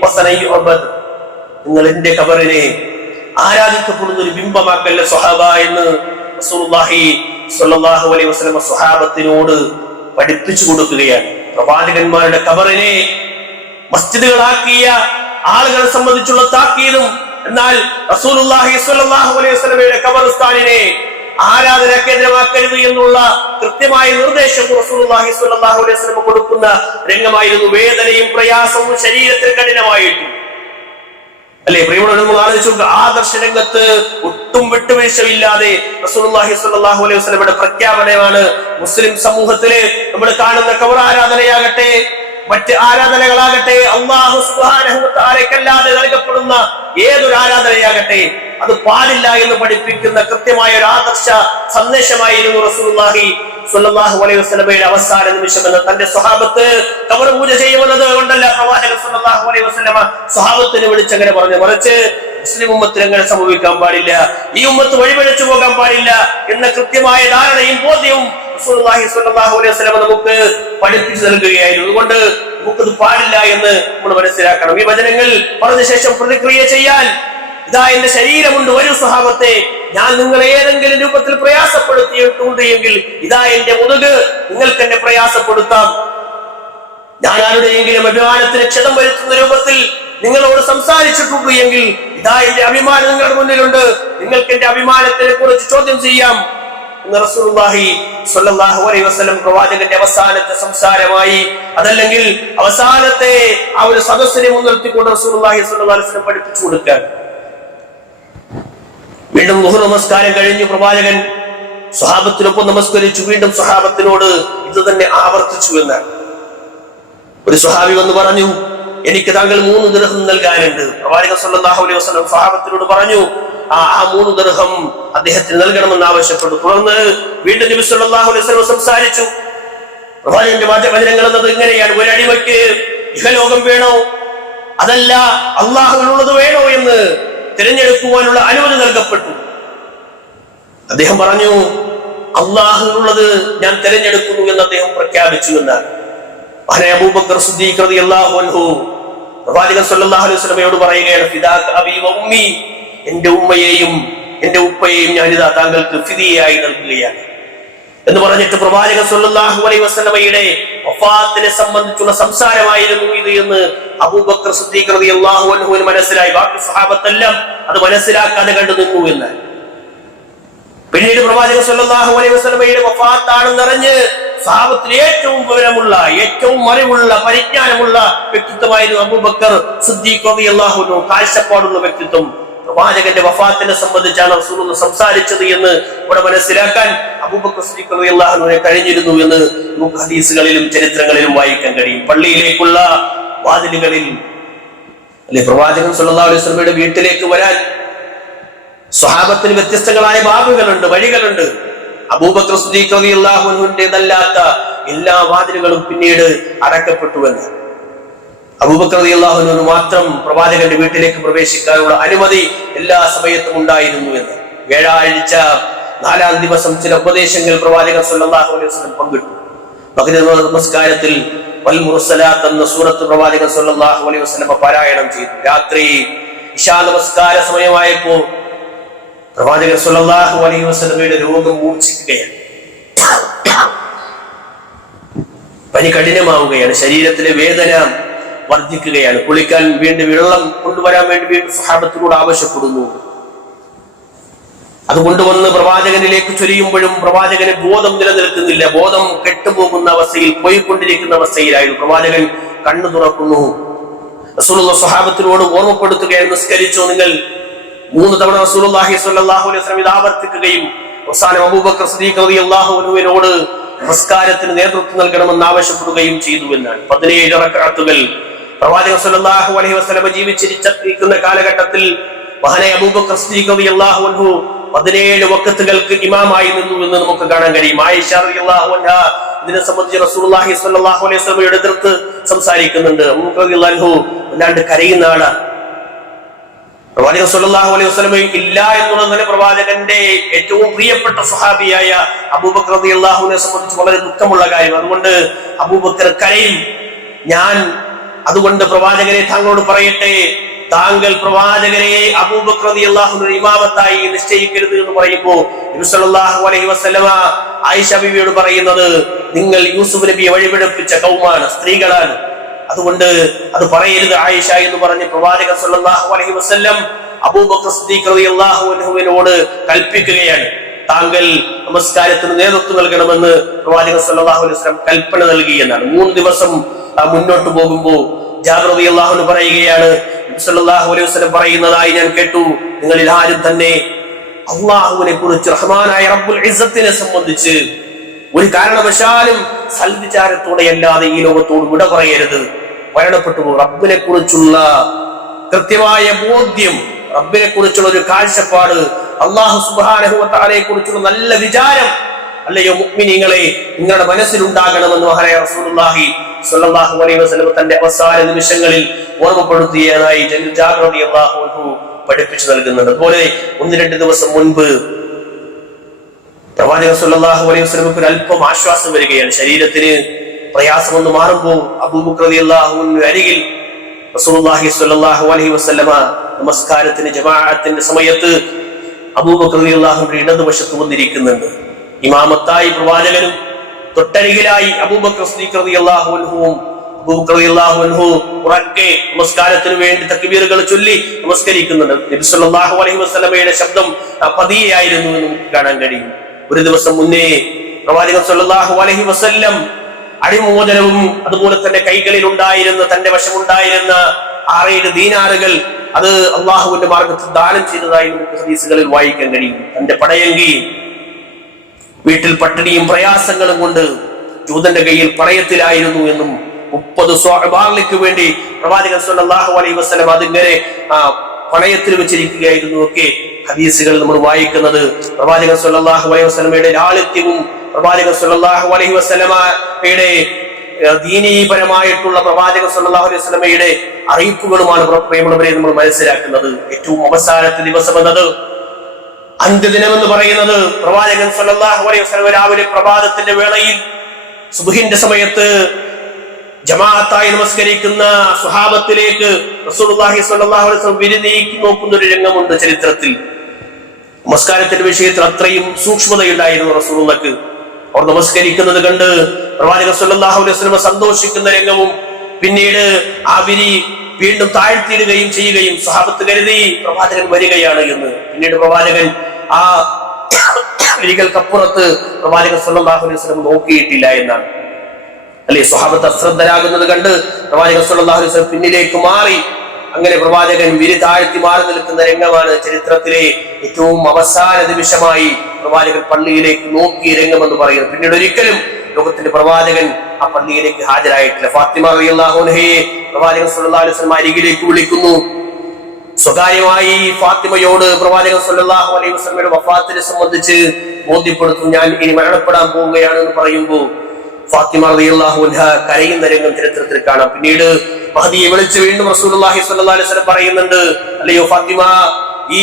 വസനൻ യുഅബദ്. നിങ്ങൾ എന്റെ ഖബറിനെ ആരാധിക്കപ്പെടുന്ന ഒരു ബിംബമാക്കല്ല സ്വഹാബ എന്ന് റസൂലുള്ളാഹി സ്വല്ലല്ലാഹു അലൈഹി വസല്ലം സ്വഹാബത്തിനോട് പഠിപ്പിച്ചു കൊടുക്കുകയാണ്. പ്രവാചകന്മാരുടെ ഖബറിനെ മസ്ജിദുകളാക്കിയ ആളുകളെ സംബന്ധിച്ചുള്ള താക്കീതും, എന്നാൽ റസൂലുള്ളാഹി സ്വല്ലല്ലാഹു അലൈഹി വസല്ലമയുടെ ഖബർസ്ഥാനിനെ ആരാധനാ കേന്ദ്രമാക്കരുത് എന്നുള്ള കൃത്യമായ നിർദ്ദേശം റസൂലുള്ളാഹി സ്വല്ലല്ലാഹു അലൈഹി വസല്ലം കൊടുക്കുന്ന രംഗമായിരുന്നു. വേദനയും പ്രയാസവും ശരീരത്തിൽ കഠിനമായിട്ടു. അല്ലെ പ്രിയമുള്ളവർ, ആലോചിച്ചു, ആദർശ രംഗത്ത് ഒട്ടും വിട്ടുവീഴ്ചയില്ലാതെ റസൂലുള്ളാഹി സ്വല്ലല്ലാഹു അലൈഹി വസല്ലമയുടെ പ്രഖ്യാപനമാണ്. മുസ്ലിം സമൂഹത്തില് നമ്മൾ കാണുന്ന ഖബർ ആരാധനയാകട്ടെ, മറ്റ് ആരാധനകളാകട്ടെ, അല്ലാഹു സുബ്ഹാനഹു വ തആലയ്ക്കല്ലാതെ നൽകപ്പെടുന്ന ഏതൊരു ആരാധനയാകട്ടെ, അത് പാടില്ല എന്ന് പഠിപ്പിക്കുന്ന കൃത്യമായ ഒരു ആദർശ സന്ദേശമായിരുന്നു റസൂലുള്ളാഹി സ്വല്ലല്ലാഹു അലൈഹി വസല്ലമയുടെ അവസാന നിമിഷം എന്ന്. തന്റെ സ്വഹാബത്ത് ഖബർ പൂജ ചെയ്യുന്നത് കൊണ്ടല്ല പ്രവാചകൻ സ്വല്ലല്ലാഹു അലൈഹി വസല്ലമ സ്വഹാബത്തിനെ വിളിച്ചങ്ങനെ പറഞ്ഞു, മറിച്ച് മുസ്ലിം ഉമ്മത്തിന് അങ്ങനെ സംഭവിക്കാൻ പാടില്ല, ഈ ഉമ്മത്ത് വഴിപിഴച്ചു പോകാൻ പാടില്ല എന്ന കൃത്യമായ ധാരണയും ബോധ്യവും റസൂലുള്ളാഹി സ്വല്ലല്ലാഹു അലൈഹി വസല്ലം നമുക്ക് പഠിപ്പിച്ചു നൽകുകയായിരുന്നു. അതുകൊണ്ട് നമുക്കത് പാടില്ല എന്ന് നമ്മൾ മനസ്സിലാക്കണം. ഈ വചനങ്ങൾ പറഞ്ഞ ശേഷം പ്രതിക്രിയ ചെയ്യാൻ, ഇതാ എന്റെ ശരീരമുണ്ട്, വരൂ സ്വഹാബത്തെ, ഞാൻ നിങ്ങളെ ഏതെങ്കിലും രൂപത്തിൽ പ്രയാസപ്പെടുത്തിയിട്ടുണ്ട് എങ്കിൽ ഇതാ എന്റെ മുതുക്, നിങ്ങൾക്ക് എന്നെ പ്രയാസപ്പെടുത്താം. ഞാൻ ആരുടെയെങ്കിലും അഭിമാനത്തിന് ക്ഷതം വരുത്തുന്ന രൂപത്തിൽ നിങ്ങളോട് സംസാരിച്ചിട്ടുണ്ട് എങ്കിൽ ഇതാ എന്റെ അഭിമാനം നിങ്ങളുടെ മുന്നിലുണ്ട്, നിങ്ങൾക്ക് എന്റെ അഭിമാനത്തിനെ കുറിച്ച് ചോദ്യം ചെയ്യാം എന്ന് റസൂലുള്ളാഹി സ്വല്ലല്ലാഹു അലൈഹി വസല്ലം പ്രവാചകന്റെ അവസാനത്തെ സംസാരമായി, അതല്ലെങ്കിൽ അവസാനത്തെ ആ ഒരു സദസ്സിനെ മുൻനിർത്തിക്കൊണ്ട് റസൂലുള്ളാഹി സ്വല്ലല്ലാഹു അലൈഹി വസല്ലം പഠിപ്പിച്ചു കൊടുക്കാൻ. വീണ്ടും ളുഹർ നമസ്കാരം കഴിഞ്ഞു പ്രവാചകൻ സ്വഹാബത്തിനൊപ്പം നമസ്കരിച്ചു. വീണ്ടും സ്വഹാബത്തിനോട് ഇത് തന്നെ ആവർത്തിച്ചു എന്നാണ്. ഒരു സ്വഹാബി വന്ന് പറഞ്ഞു, എനിക്ക് താങ്കൾ 3 ദിർഹം നൽകാനുണ്ട്. പ്രവാചകൻ സ്വല്ലല്ലാഹു അലൈഹി വസല്ലം സ്വഹാബത്തിനോട് പറഞ്ഞു, ആ 3 ദിർഹം അദ്ദേഹത്തിന് നൽകണമെന്ന് ആവശ്യപ്പെട്ടു. തുടർന്ന് വീണ്ടും നബി സല്ലല്ലാഹു അലൈഹി വസല്ലം സംസാരിച്ചു. പ്രവാചകന്റെ വചനങ്ങൾ എന്നത് ഇങ്ങനെയാണ്: ഒരു അടിമയ്ക്ക് ഇഹലോകം വേണോ അതല്ല അള്ളാഹുവിനുള്ളത് വേണോ എന്ന് തിരഞ്ഞെടുക്കുവാനുള്ള അനുമതി നൽകപ്പെട്ടു. അദ്ദേഹം പറഞ്ഞു, അള്ളാഹുവിനുള്ളത് ഞാൻ തിരഞ്ഞെടുക്കുന്നു എന്ന് അദ്ദേഹം പ്രഖ്യാപിച്ചു എന്നാണ്. അബൂബക്കർ സിദ്ദീഖ് റളിയല്ലാഹു അൻഹു പ്രവാചകൻ സ്വല്ലല്ലാഹു അലൈഹി വസല്ലമയോട് പറയുകയാണ്, ഫിദാക അബീ വ ഉമ്മി, എന്റെ ഉമ്മയെയും എന്റെ ഉപ്പയെയും ഞാനിതാ താങ്കൾക്ക് ഫിദിയയായി നൽകുകയാണ് എന്ന് പറഞ്ഞിട്ട് പ്രവാചകൻ സ്വല്ലല്ലാഹു അലൈഹി വസല്ലമയുടെ വഫാത്തിനെ സംബന്ധിച്ചുള്ള സംസാരമായിരുന്നു ഇത് എന്ന് അബൂബക്കർ സിദ്ദീഖ് റളിയല്ലാഹു അൻഹുവിന് മനസ്സിലായി. ബാക്കി സ്വഹാബത്തെല്ലാം അത് മനസ്സിലാക്കാതെ കണ്ടു നിന്നു എന്ന്. പിന്നീട് പ്രവാചകൻ സ്വല്ലല്ലാഹു അലൈഹി വസല്ലമയുടെ വഫാത്താണെന്നറിഞ്ഞ് സ്വഹാബത്തിൽ ഏറ്റവും വിവരമുള്ള, ഏറ്റവും അറിവുള്ള, പരിജ്ഞാനമുള്ള വ്യക്തിത്വമായിരുന്നു അബൂബക്കർ സിദ്ദീഖ് റളിയല്ലാഹു അൻഹു. കാഴ്ചപ്പാടുള്ള വ്യക്തിത്വം. പ്രവാചകന്റെ വഫാത്തിനെ സംബന്ധിച്ചാണ് റസൂലുള്ളാഹി സംസാരിച്ചത് എന്ന് ഇവിടെ മനസ്സിലാക്കാൻ അബൂബക്കർ സിദ്ദീഖ് റളിയല്ലാഹു അൻഹുവിനെ കഴിഞ്ഞിരുന്നു എന്ന് നമുക്ക് ഹദീസുകളിലും ചരിത്രങ്ങളിലും വായിക്കാൻ കഴിയും. പള്ളിയിലേക്കുള്ള വാതിലുകളിൽ അല്ലെ പ്രവാചകൻ സ്വല്ലല്ലാഹു അലൈഹി വസല്ലമയുടെ വീട്ടിലേക്ക് വരാൻ സ്വഹാബത്തിന് വ്യത്യസ്തങ്ങളായ ബാബുകളുണ്ട്, വഴികളുണ്ട്. അബൂബക്കർ സിദ്ദീഖ് റളിയല്ലാഹു അൻഹുവിന്റേതല്ലാത്ത എല്ലാ വാതിലുകളും പിന്നീട് അടക്കപ്പെട്ടുവെന്ന്. അബൂബക്കർ റളിയല്ലാഹു അൻഹു മാത്രം പ്രവാചകന്റെ വീട്ടിലേക്ക് പ്രവേശിക്കാനുള്ള അനുമതി എല്ലാ സമയത്തും ഉണ്ടായിരുന്നു എന്ന്. വ്യാഴാഴ്ച 4-ാം ദിവസം ചില ഉപദേശങ്ങൾ പ്രവാചകൻ സ്വല്ലല്ലാഹു അലൈഹി വസല്ലം പങ്കിട്ടു. മഗ്‌രിബ് നമസ്കാരത്തിൽ വൽ മുർസലാത്ത് എന്ന സൂറത്ത് പ്രവാചകൻ സ്വല്ലല്ലാഹു അലൈഹി വസല്ലം പാരായണം ചെയ്തു. രാത്രി ഇശാ നമസ്കാര സമയമായപ്പോൾ പ്രവാചകൻ സ്വല്ലല്ലാഹു അലൈഹി വസല്ലമയുടെ രോഗം മൂർച്ഛിക്കുകയാണ്, പനി കഠിനമാവുകയാണ്, ശരീരത്തിലെ വേദന വർദ്ധിക്കുകയാണ്. കുളിക്കാൻ വീണ്ടും വെള്ളം കൊണ്ടുവരാൻ വേണ്ടി വീണ്ടും സ്വഹാബത്തിനോട് ആവശ്യപ്പെടുന്നു. അത് കൊണ്ടുവന്ന് പ്രവാചകനിലേക്ക് ചൊരിയുമ്പോഴും പ്രവാചകന് ബോധം നിലനിൽക്കുന്നില്ല. ബോധം കെട്ടുപോകുന്ന അവസ്ഥയിൽ, പോയിക്കൊണ്ടിരിക്കുന്ന അവസ്ഥയിലായിരുന്നു. പ്രവാചകൻ കണ്ണു തുറക്കുന്നു. റസൂലുള്ളാഹി സ്വഹാബത്തിനോട് ഓർമ്മപ്പെടുത്തുകയാണ്, നിസ്കരിച്ചോ നിങ്ങൾ? 3 തവണ റസൂലുള്ളാഹി സ്വല്ലല്ലാഹു അലൈഹി വസല്ലം ഇത് ആവർത്തിക്കുകയും അവസാനം അബൂബക്കർ സിദ്ദീഖ് റളിയല്ലാഹു അൻഹുവിനോട് നമസ്കാരത്തിന് നേതൃത്വം നൽകണമെന്ന് ആവശ്യപ്പെടുകയും ചെയ്തു എന്നാണ്. 17 റക്അത്തുകൾ പ്രവാചകൻ സ്വല്ലല്ലാഹു അലൈഹി വസല്ലം ജീവിച്ചിരിക്കുന്ന കാലഘട്ടത്തിൽ മഹാനായ അബൂബക്കർ സിദ്ദീഖ് റളിയല്ലാഹു അൻഹു 17 വഖത്തുകൾക്ക് ഇമാമായി നിന്നു എന്ന് നമുക്ക് കാണാൻ കഴിയും. ആയിഷ റളിയല്ലാഹു അൻഹ ഇതിനെ സംബന്ധിച്ച് റസൂലുള്ളാഹി സ്വല്ലല്ലാഹു അലൈഹി വസല്ലമയുടെ എതിർത്ത് സംസാരിക്കുന്നുണ്ട്. അബൂബക്കർ റളിയല്ലാഹു അൻഹു വല്ലാണ്ട് കരയുന്ന ആളാണ്. പ്രവാചകൻ സ്വല്ലല്ലാഹു അലൈഹി വസല്ലം ഇല്ല എന്നുള്ളതിന് പ്രവാചകന്റെ ഏറ്റവും പ്രിയപ്പെട്ട സ്വഹാബിയായ അബൂബക്കർ റളിയല്ലാഹു അൻഹുവിനെ സംബന്ധിച്ച് വളരെ ദുഃഖമുള്ള കാര്യം. അതുകൊണ്ട് അബൂബക്കർ കരയും. ഞാൻ അതുകൊണ്ട് പ്രവാചകനെ താങ്കളോട് പറയട്ടെ, താങ്കൾ പ്രവാചകനെ അബൂബക്കർ റളിയല്ലാഹു അൻഹു ഇമാമത്തായി നിശ്ചയിക്കരുത് എന്ന് പറയുമ്പോൾ നബി സല്ലല്ലാഹു അലൈഹി വസല്ലമ ആയിഷ ബീവിയോട് പറയുന്നത്, നിങ്ങൾ യൂസുഫ് നബിയെ വഴിപിഴപ്പിച്ച കൗമാണ്, സ്ത്രീകളാണ്, അതുകൊണ്ട് അത് പറയരുത് ആയിഷ എന്ന് പറഞ്ഞ് പ്രവാചകൻ സ്വല്ലല്ലാഹു അലൈഹി വസല്ലം അബൂബക്കർ സിദ്ദീഖ് റളിയല്ലാഹു അൻഹുവിനോട് കൽപ്പിക്കുകയാണ്, താങ്കൾ നമസ്കാരത്തിന് നേതൃത്വം നൽകണമെന്ന് പ്രവാചകൻ സ്വല്ലല്ലാഹു അലൈഹി വസല്ലം കൽപ്പന നൽകി എന്നാണ്. 3 ദിവസം മുന്നോട്ട് പോകുമ്പോൾ ജാബിർ റളിയല്ലാഹു അൻഹു പറയുകയാണ്, നബി സല്ലല്ലാഹു അലൈഹി വസല്ലം പറയുന്നതായി ഞാൻ കേട്ടു, നിങ്ങളിൽ ആരും തന്നെ അല്ലാഹുവിനെ കുറിച്ച്, റഹ്മാനായ റബ്ബുൽ ഇസ്സത്തിനെ സംബന്ധിച്ച് ഒരു കാരണവശാലും സൽവിചാരത്തോടെ അല്ലാതെ ഈ ലോകത്തോട് വിട പറയരുത്. മരണപ്പെട്ടു പോകും. റബ്ബിനെ കുറിച്ചുള്ള കൃത്യമായ ബോധ്യം, റബ്ബിനെ കുറിച്ചുള്ള ഒരു കാഴ്ചപ്പാട്, അല്ലാഹു സുബ്ഹാനഹു വ തആലയെ കുറിച്ചുള്ള നല്ല വിചാരം അല്ലയോ മുഅ്മിനീങ്ങളെ നിങ്ങളുടെ മനസ്സിലുണ്ടാകണമെന്ന് മഹാനായ റസൂലുള്ളാഹി സ്വല്ലല്ലാഹു അലൈഹി വസല്ലം തന്റെ അവസാന നിമിഷങ്ങളിൽ ഓർമ്മപ്പെടുത്തിയതായി ജാബിർ റളിയല്ലാഹു അൻഹു പഠിപ്പിച്ചു നൽകുന്നുണ്ട്. അതുപോലെ 1-2 ദിവസം മുൻപ് പ്രവാചകൻ സല്ലല്ലാഹു അലൈഹി വസല്ലമക്ക് അല്പം ആശ്വാസം വരികയാണ്. ശരീരത്തിന് പ്രയാസം ഒന്ന് മാറുമ്പോൾ അബൂബക്കർ റളിയല്ലാഹു അൻഹു അരികിൽ റസൂലുള്ളാഹി സ്വല്ലല്ലാഹു അലൈഹി വസല്ലമ നമസ്കാരത്തിന് ജമാഅത്തിന്റെ സമയത്ത് അബൂബക്കർ റളിയല്ലാഹു അൻഹു ഇടതുവശത്ത് വന്നിരിക്കുന്നുണ്ട്. ഇമാമത്തായി പ്രവാചകനും തൊട്ടരികിലായി അബൂബക്കർ സിദ്ദീഖ് റളിയല്ലാഹു അൻഹുവും അബൂബക്കർ റളിയല്ലാഹു അൻഹു ഉറക്കെ നമസ്കാരത്തിന് വേണ്ടി തക്ബീറുകൾ ചൊല്ലി നമസ്കരിക്കുന്നുണ്ട്. നബി സല്ലല്ലാഹു അലൈഹി വസല്ലമയുടെ ശബ്ദം പതിയായിരുന്നു എന്ന് നമുക്ക് കാണാൻ കഴിയും. ഒരു ദിവസം മുന്നേ പ്രവാചകൻ സല്ലല്ലാഹു അലൈഹി വസല്ലം അടിമോചനവും അതുപോലെ തന്നെ കൈകളിൽ ഉണ്ടായിരുന്ന തന്റെ വശമുണ്ടായിരുന്ന 6-7 ദീനാറുകൾ അത് അള്ളാഹുവിന്റെ മാർഗത്തിൽ ദാനം ചെയ്തതായി നമുക്ക് ഹദീസുകളിൽ വായിക്കാൻ കഴിയും. തന്റെ പടയങ്കി വീട്ടിൽ പട്ടിണിയും പ്രയാസങ്ങളും കൊണ്ട് ജൂതന്റെ കയ്യിൽ പണയത്തിലായിരുന്നു എന്നും 30 സ്വഹാബാക്ക് വേണ്ടി പ്രവാചകൻ സല്ലല്ലാഹു അലൈഹി വസല്ലം അതിങ്ങനെ പണയത്തിൽ വെച്ചിരിക്കുകയായിരുന്നു ഒക്കെ ഹദീസുകൾ നമ്മൾ വായിക്കുന്നത്. പ്രവാചകൻ സല്ലല്ലാഹു അലൈഹി വസല്ലമയുടെ ലാളിത്യവും പ്രവാചകൻ സല്ലല്ലാഹു അലൈഹി വസല്ലമയുടെ ദീനീപരമായിട്ടുള്ള പ്രവാചകൻ സല്ലല്ലാഹു അലൈഹി വസല്ലമയുടെ അറിയിപ്പുകളുമാണ് പ്രിയമുള്ളവരെ നമ്മൾ മനസ്സിലാക്കുന്നത്. ഏറ്റവും അവസാനത്തെ ദിവസം എന്നത് അന്ത്യദിനം എന്ന് പറയുന്നത് പ്രവാചകൻ സല്ലല്ലാഹു അലൈഹി വസല്ലം രാവിലെ പ്രഭാതത്തിന്റെ വേളയിൽ സുബ്ഹിന്റെ സമയത്ത് ജമാഅത്തായി നമസ്കരിക്കുന്ന സ്വഹാബത്തിലേക്ക് റസൂലുള്ളാഹി സ്വല്ലല്ലാഹു അലൈഹി വസല്ലം വിരുന്നീക്കി നോക്കുന്ന ഒരു രംഗമുണ്ട് ചരിത്രത്തിൽ. നമസ്കാരത്തിന്റെ വിഷയത്തിൽ അത്രയും സൂക്ഷ്മതയുണ്ടായിരുന്നു റസൂലുള്ളാഹിക്ക്. അവർ നമസ്കരിക്കുന്നത് കണ്ട് പ്രവാചകൻ സല്ലല്ലാഹു അലൈഹി വസല്ലം സന്തോഷിക്കുന്ന രംഗവും പിന്നീട് ആ വിരി വീണ്ടും താഴ്ത്തിയിടുകയും ചെയ്യുകയും സ്വഹാബത്ത് കരുതി പ്രവാചകൻ വരികയാണ് എന്ന്. പിന്നീട് പ്രവാചകൻ ആ വിരികൾക്കപ്പുറത്ത് പ്രവാചകൻ സല്ലല്ലാഹു അലൈഹി വസല്ലം നോക്കിയിട്ടില്ല എന്നാണ്. അല്ലെ, സ്വഹാബത്ത് അശ്രദ്ധരാകുന്നത് കണ്ട് പ്രവാചകൻ സല്ലല്ലാഹു അലൈഹി വസല്ലം പിന്നിലേക്ക് മാറി. അങ്ങനെ പ്രവാചകൻ വിരി താഴ്ത്തി മാറി നിൽക്കുന്ന രംഗമാണ് ചരിത്രത്തിലെ ഏറ്റവും അവസാന നിമിഷമായി പ്രവാചകൻ പള്ളിയിലേക്ക് നോക്കിയ രംഗമെന്ന് പറയുന്നത്. പിന്നീട് ഒരിക്കലും ലോകത്തിന്റെ പ്രവാചകൻ ആ പള്ളിയിലേക്ക് ഹാജരായിട്ടില്ല. ഫാത്തിമ റളിയല്ലാഹു അൻഹയെ പ്രവാചകൻ സല്ലല്ലാഹു അലൈഹി വസല്ലം അരികിലേക്ക് വിളിക്കുന്നു. സ്വകാര്യമായി ഫാത്തിമയോട് പ്രവാചകൻ സല്ലല്ലാഹു അലൈഹി വസല്ലമയുടെ വഫാത്തിനെ സംബന്ധിച്ച് ബോധ്യപ്പെടുത്തുന്നു. ഞാൻ ഇനി മരണപ്പെടാൻ പോവുകയാണ് എന്ന് പറയുമ്പോൾ ഫാത്തിമ റളിയല്ലാഹു അൻഹ കരയുന്ന രംഗം ചരിത്രത്തിൽ കാണാം. പിന്നീട് മഹദിയെ വിളിച്ച് വീണ്ടും റസൂലുള്ളാഹി സ്വല്ലല്ലാഹു അലൈഹി വസല്ലം പറയുന്നുണ്ട്, അല്ലയോ ഫാത്തിമ, ഈ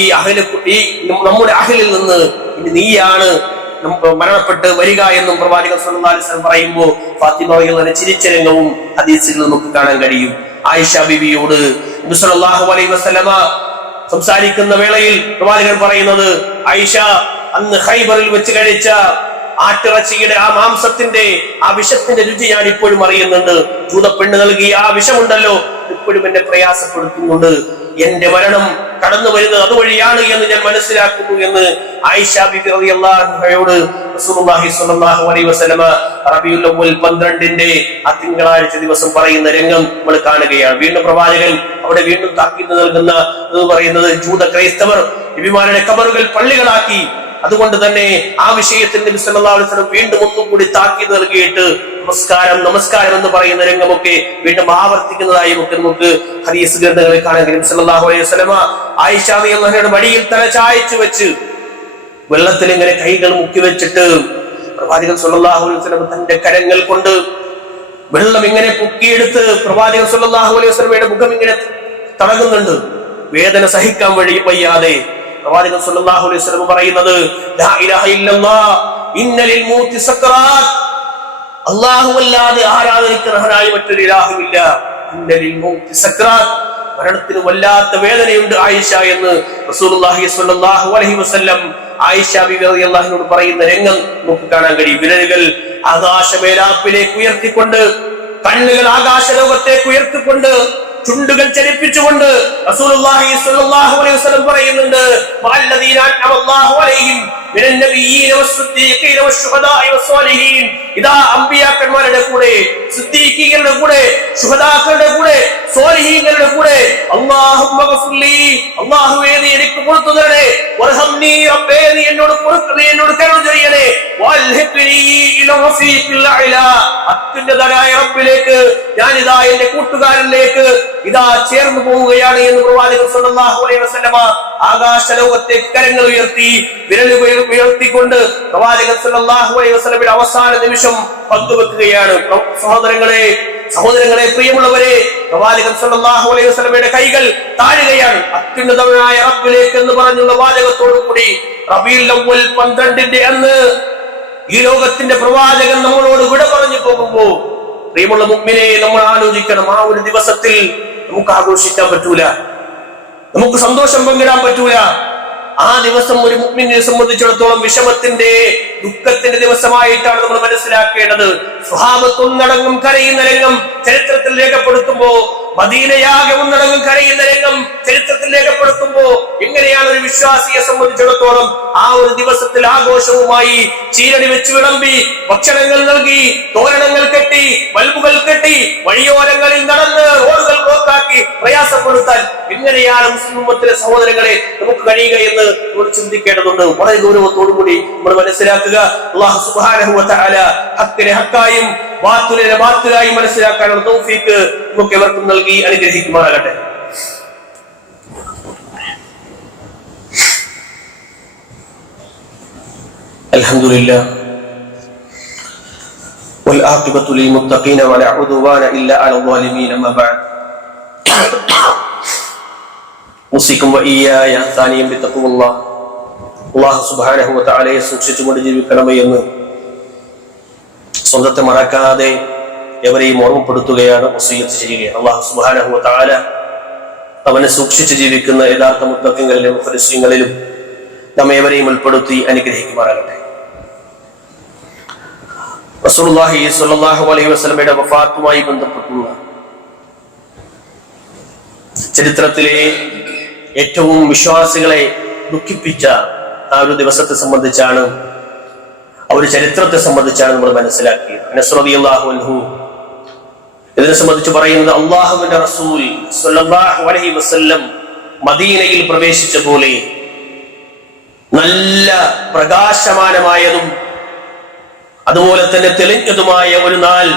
നമ്മുടെ അഹ്ലിൽ നിന്ന് ഇനി നീയാണ് മരണപ്പെട്ട് വരിക എന്നും പ്രവാചകൻ സല്ലല്ലാഹു അലൈഹി വസല്ലം പറയുമ്പോൾ ഫാത്തിമ റളിയല്ലാഹു അൻഹ ചിരിച്ച രംഗവും ഹദീസിൽ നമുക്ക് കാണാൻ കഴിയും. ആയിഷ ബീവിയോട് നബി സല്ലല്ലാഹു അലൈഹി വസല്ലമ സംസാരിക്കുന്ന വേളയിൽ പ്രവാചകൻ പറയുന്നത്, ആയിഷ, അന്ന് ഖൈബറിൽ വെച്ച് കഴിച്ച ആട്ടിറച്ചിയുടെ ആ മാംസത്തിന്റെ ആ വിഷത്തിന്റെ രുചി ഞാൻ ഇപ്പോഴും അറിയുന്നുണ്ട്. ജൂതപ്പെണ്ണ് നൽകിയ ആ വിഷമുണ്ടല്ലോ ഇപ്പോഴും എന്നെ പ്രയാസപ്പെടുത്തുന്നുണ്ട്. എന്റെ മരണം കടന്നു വരുന്നത് അതുവഴിയാണ് എന്ന് ഞാൻ മനസ്സിലാക്കുന്നു എന്ന് ആയിഷ ബിബി റളിയല്ലാഹു അൻഹയോട് റസൂലുള്ളാഹി സ്വല്ലല്ലാഹു അലൈഹി വസല്ലമ റബീഉൽ അവ്വൽ 12ന്റെ ആ തിങ്കളാഴ്ച ദിവസം പറയുന്ന രംഗം നമ്മൾ കാണുകയാണ്. വീണ്ടും പ്രവാചകൻ അവിടെ വീണ്ടും താക്കീത് നൽകുന്ന എന്ന് പറയുന്നത് ജൂത ക്രൈസ്തവർ നബിമാരുടെ ഖബറുകൾ പള്ളികളാക്കി. അതുകൊണ്ട് തന്നെ ആ വിഷയത്തിൽ നബി സല്ലല്ലാഹു അലൈഹി വസല്ലം വീണ്ടും ഒന്നുകൂടി താക്കീത് നൽകിയിട്ട് നമസ്കാരം എന്ന് പറയുന്ന രംഗമൊക്കെ വീണ്ടും ആവർത്തിക്കുന്നതായി നമുക്ക് ഹദീസ് ഗ്രന്ഥങ്ങളിൽ കാണാൻ കഴിയും. സല്ലല്ലാഹു അലൈഹി വസല്ലം ആയിഷ റളിയല്ലാഹു അൻഹയുടെ മടിയിൽ തല ചായച്ചു വെച്ച് വെള്ളത്തിൽ ഇങ്ങനെ കൈകൾ മുക്കി വെച്ചിട്ട് പ്രവാചകൻ സല്ലല്ലാഹു അലൈഹി വസല്ലം തന്റെ കരങ്ങൾ കൊണ്ട് വെള്ളം ഇങ്ങനെ പൊക്കിയെടുത്ത് പ്രവാചകൻ സല്ലല്ലാഹു അലൈഹി വസല്ലമയുടെ മുഖം ഇങ്ങനെ തടകുന്നുണ്ട്. വേദന സഹിക്കാൻ വയ്യാതെ പ്രവാചകൻ സല്ലല്ലാഹു അലൈഹി വസല്ലം പറയുന്നത്, ലാ ഇലാഹ ഇല്ലല്ലാഹ് ഇന്ന ലിൽ മൗതി സക്റാത്ത്, അല്ലാഹുവല്ലാതെ ആരാധനയ്ക്ക് അർഹനായ മറ്റൊരു ഇലാഹുമില്ല. ഇന്ന ലിൽ മൗതി സക്റാത്ത്, മരണത്തിന് വല്ലാത്ത വേദനയുണ്ട് ആയിഷ എന്ന് റസൂലുള്ളാഹി സ്വല്ലല്ലാഹു അലൈഹി വസല്ലം ആയിഷ ബിബി റളിയല്ലാഹു അൻഹയോട് പറയുന്ന രംഗം നമുക്ക് കാണാൻ കഴിയും. വിരലുകൾ ആകാശമേലാപ്പിലേക്ക് ഉയർത്തിക്കൊണ്ട്, കണ്ണുകൾ ആകാശലോകത്തേക്ക് ഉയർത്തിക്കൊണ്ട്, ചുണ്ടുകൾ ചലിപ്പിച്ചുകൊണ്ട് റസൂലുള്ളാഹി സ്വല്ലല്ലാഹു അലൈഹി വസല്ലം പറയുന്നുണ്ട്, വല്ലദീന അൻഅമല്ലാഹു അലൈഹിം മിനൻ നബിയ്യീന വസ്സുദ്ദീഖീന വശുഹദാഇ വസ്സാലിഹീൻ. ഇദാ അംബിയാക്കന്മാരുടെ കൂടെ, സിദ്ദീഖീങ്ങളുടെ കൂടെ, ശുഹദാക്കളുടെ കൂടെ, സ്വാലിഹീങ്ങളുടെ കൂടെ അല്ലാഹുമ്മ ഗഫിർലി, അല്ലാഹുവേ നീ എനിക്ക് പുറത്തു തരണേ, വർഹംനി റബ്ബേ നീ എന്നോട് പൊറുക്കണേ, എന്നോട് കരുണ ചെയ്യണേ, വൽഹിഖ്നി ഇല റഫീഖിൽ അഅ്ലാ, അത്യുന്നതനായ റബ്ബിലേക്ക് ഞാനിതാ എന്റെ കൂട്ടുകാരനിലേക്ക് ഇതാ ചേർന്ന് പോവുകയാണ് എന്ന് പ്രവാചകൻ സല്ലല്ലാഹു അലൈഹി വസല്ലം ആകാശലോകത്തേക്ക് കരങ്ങൾ ഉയർത്തി വിരലുകൾ ഉയർത്തിക്കൊണ്ട് പ്രവാചകൻ സല്ലല്ലാഹു അലൈഹി വസല്ലമയുടെ അവസാന നിമിഷം പങ്കുവെക്കുകയാണ്. സഹോദരങ്ങളെ, സഹോദരങ്ങളെ, പ്രിയമുള്ളവരെ, പ്രവാചകൻ സല്ലല്ലാഹു അലൈഹി വസല്ലമയുടെ കൈകൾ താഴുകയാണ്. അത്യുന്നതനായ റബ്ബിലേക്ക് എന്ന് പറഞ്ഞുള്ള വാചകത്തോടു കൂടി റബീഉൽ അവ്വൽ 12 അന്ന് ഈ ലോകത്തിന്റെ പ്രവാചകൻ നമ്മളോട് വിട പറഞ്ഞു പോകുമ്പോ, പ്രിയമുള്ള മുഅ്മിനെ, നമ്മൾ ആലോചിക്കണം, ആ ഒരു ദിവസത്തിൽ നമുക്ക് ആഘോഷിക്കാൻ പറ്റൂല, നമുക്ക് സന്തോഷം പങ്കിടാൻ പറ്റൂല. ആ ദിവസം ഒരു മുഅ്മിനെ സംബന്ധിച്ചിടത്തോളം വിഷമത്തിന്റെ, ദുഃഖത്തിന്റെ ദിവസമായിട്ടാണ് നമ്മൾ മനസ്സിലാക്കേണ്ടത്. സ്വഹാബത്ത് ഒന്നടങ്കം കരയുന്ന രംഗം ചരിത്രത്തിൽ രേഖപ്പെടുത്തുമ്പോ, മദീനയാകെ ഒന്നടങ്കം കരയുന്ന രംഗം ചരിത്രത്തിൽ രേഖപ്പെടുത്തുമ്പോ, എങ്ങനെയാണ് ഒരു വിശ്വാസിയെ സംബന്ധിച്ചിടത്തോളം ആ ഒരു ദിവസത്തിൽ ആഘോഷവുമായി ചീരടി വെച്ച് വിളമ്പി, ഭക്ഷണങ്ങൾ നൽകി, തോരണങ്ങൾ കെട്ടി, ബൾബുകൾ കെട്ടി, വഴിയോരങ്ങളിൽ നടന്ന് റോഡുകൾ ബ്ലോക്കാക്കി പ്രയാസപ്പെടുത്താൻ എങ്ങനെയാണ് മുസ്ലിം ഉമ്മത്തിലെ സഹോദരങ്ങളെ നമുക്ക് കഴിയുക എന്ന് നമ്മൾ ചിന്തിക്കേണ്ടതുണ്ട്. വളരെ ഗൗരവത്തോടുകൂടി നമ്മൾ മനസ്സിലാക്കുക. അല്ലാഹു സുബ്ഹാനഹു വ തആല ഹഖിനെ ഹഖായും ബാത്തിലിനെ ബാത്തിലായും മനസ്സിലാക്കാനുള്ള തൗഫീഖ് നമുക്ക് എവർക്കും നൽകി അനുഗ്രഹിക്കുമാറാകട്ടെ. അൽഹംദുലില്ലാഹ് വൽ ആഖിബത്തു ലിൽ മുത്തഖീന വലാ ഉദ്വാന ഇല്ലാ അലൽ ളാലിമീൻ. അമ്മാ ബഅദ്. ഉസിക്കും വഇയ്യായ സാനിയം ബിത്തഖ്വല്ലാഹ്. അല്ലാഹു സുബ്ഹാനഹു വ തആലയെ സൂക്ഷിച്ചുകൊണ്ട് ജീവിക്കണമേ എന്ന് സ്വന്തത്തെ മറക്കാതെ എവരെയും ഓർമ്മപ്പെടുത്തുകയാണ്, വസിയ്യത്ത് ചെയ്യുകയാണ്. അല്ലാഹു സുബ്ഹാനഹു വ തആല അവനെ സൂക്ഷിച്ച് ജീവിക്കുന്ന യഥാർത്ഥ മുത്തഖീങ്ങളിലും മുഖ്ലിസീങ്ങളിലും നമ്മെ എവരെയും ഉൾപ്പെടുത്തി അനുഗ്രഹിക്കുമാറാകട്ടെ. റസൂലുള്ളാഹി സ്വല്ലല്ലാഹു അലൈഹി വസല്ലമയുടെ വഫാത്തുമായി ബന്ധപ്പെട്ടുള്ള ചരിത്രത്തിലെ ഏറ്റവും വിശ്വാസികളെ ദുഃഖിപ്പിച്ച ആ ഒരു ദിവസത്തെ സംബന്ധിച്ചാണ്, ആ ഒരു ചരിത്രത്തെ സംബന്ധിച്ചാണ് നമ്മൾ മനസ്സിലാക്കിയത്. അനസ് റളിയല്ലാഹു അൻഹു ഇതിനെ സംബന്ധിച്ച് പറയുന്നത്, അല്ലാഹുവിന്റെ റസൂൽ സ്വല്ലല്ലാഹു അലൈഹി വസല്ലം മദീനയിൽ പ്രവേശിച്ച പോലെ നല്ല പ്രകാശമാനമായതും അതുപോലെ തന്നെ തെളിഞ്ഞതുമായ ഒരു നാൾ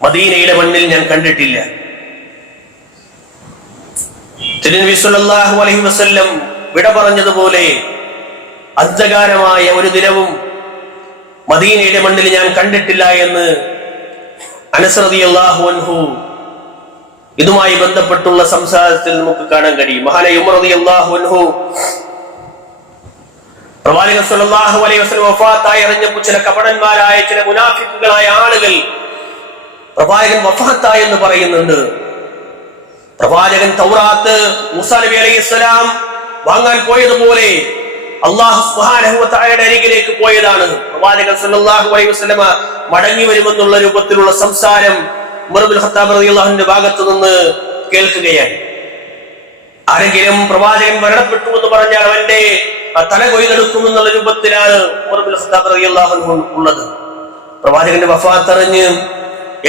മദീനയുടെ മണ്ണിൽ ഞാൻ കണ്ടിട്ടില്ല. തിരുനബി സല്ലല്ലാഹു അലൈഹി വസല്ലം വിട പറഞ്ഞതുപോലെ അന്ധകാരമായ ഒരു ദിനവും മദീനയുടെ മണ്ണിൽ ഞാൻ കണ്ടിട്ടില്ല എന്ന് അനസ് റളിയല്ലാഹു അൻഹു ഇതുമായി ബന്ധപ്പെട്ടുള്ള സംസാരത്തിൽ നമുക്ക് കാണാൻ കഴിയും. മഹാനായ ഉമർ റളിയല്ലാഹു അൻഹു പ്രവാചകൻ സല്ലല്ലാഹു അലൈഹി വസല്ലം വഫാത്തായി അറിഞ്ഞപ്പോൾ ചില കപടന്മാരായ, ചില മുനാഫിക്കുകളായ ആളുകൾ പ്രവാചകൻ വഫാത്തായി എന്ന് പറയുന്നുണ്ട്. പ്രവാചകൻ തൗറാത്ത് മൂസാ നബി അലൈഹിസ്സലാം വാങ്ങാൻ പോയതുപോലെ അല്ലാഹു സുബ്ഹാനഹു വ തആലയുടെ അരികിലേക്ക് പോയതാണ്. പ്രവാചകൻ സല്ലല്ലാഹു അലൈഹി വസല്ലമ മടങ്ങി വരുമെന്നുള്ള രൂപത്തിലുള്ള സംസാരം ഉമർ ഇബ്നുൽ ഖത്താബ് റളിയല്ലാഹു അൻഹുവിന്റെ ഭാഗത്തു നിന്ന് കേൾക്കുകയാണ്. ആരെങ്കിലും പ്രവാചകൻ മരണപ്പെട്ടു എന്ന് പറഞ്ഞാൽ അവന്റെ തല കൊയ്തെടുക്കുമെന്നുള്ള രൂപത്തിലാണ് ഉമർ ഇബ്നുൽ ഖത്താബ് റളിയല്ലാഹു അൻഹു ഉള്ളത്. പ്രവാചകന്റെ വഫാത്ത് അറിഞ്ഞ്